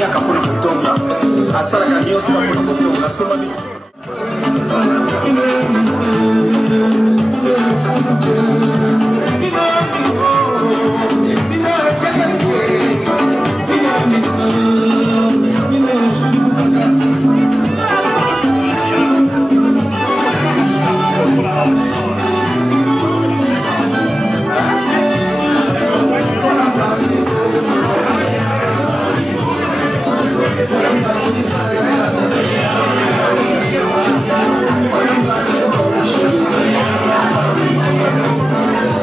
aliaka mpona kotonga asalaka nyonso mpona kotonga asoma bitu Thank you.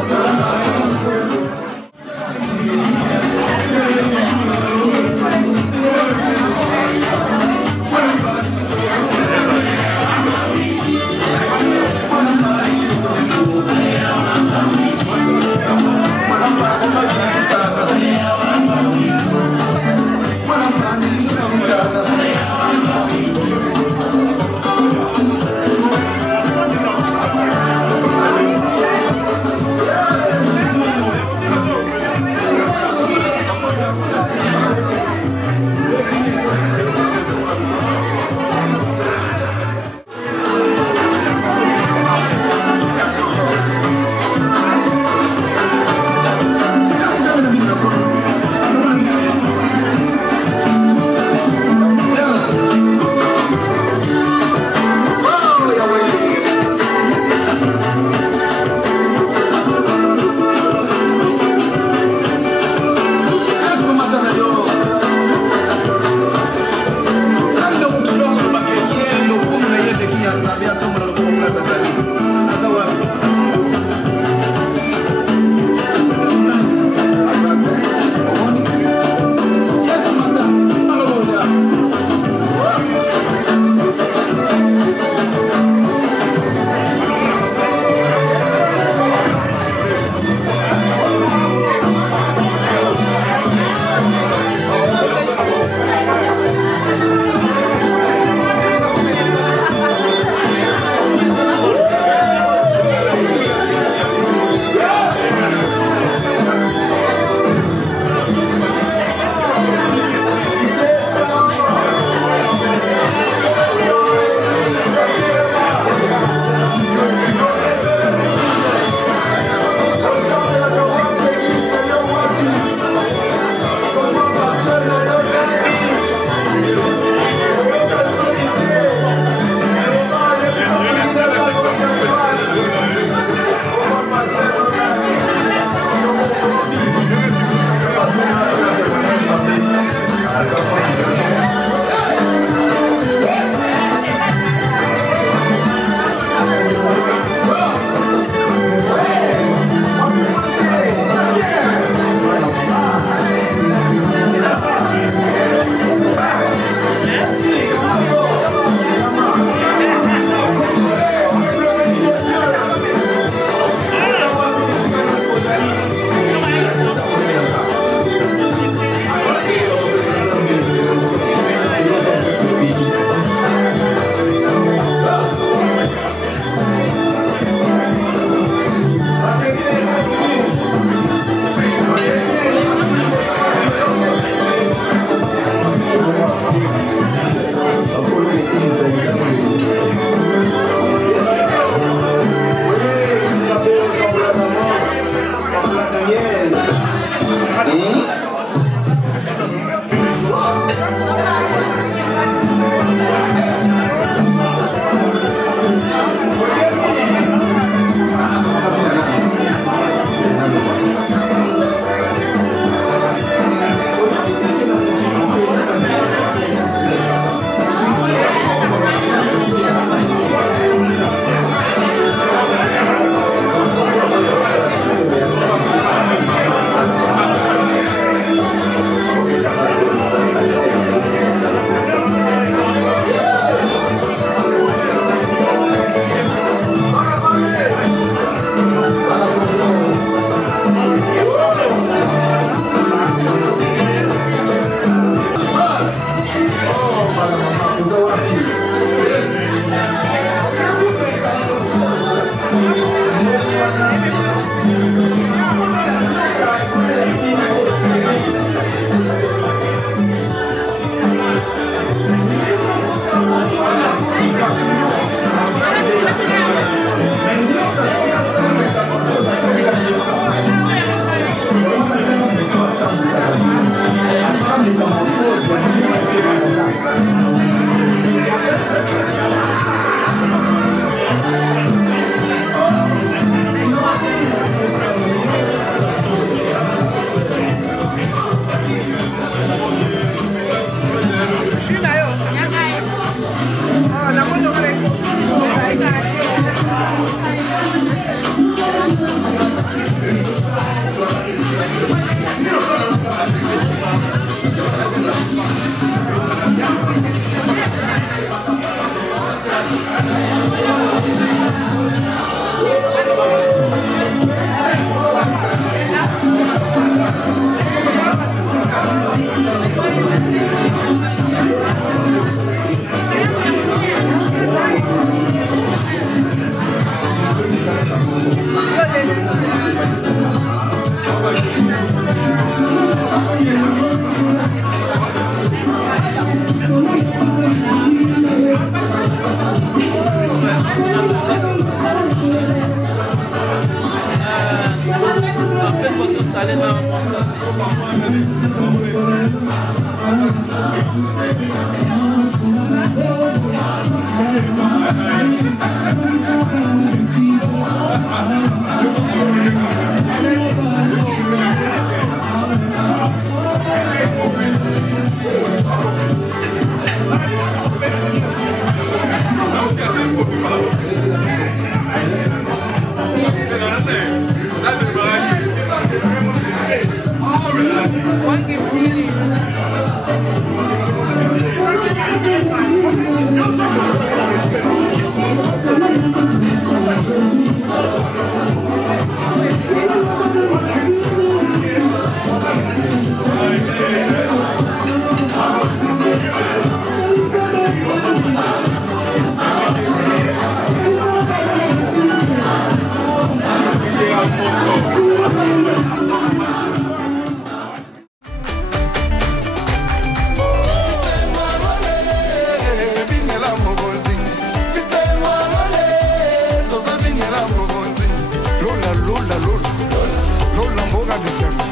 Lola mboga disema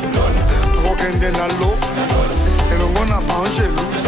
rokende na lo elongo na banjelu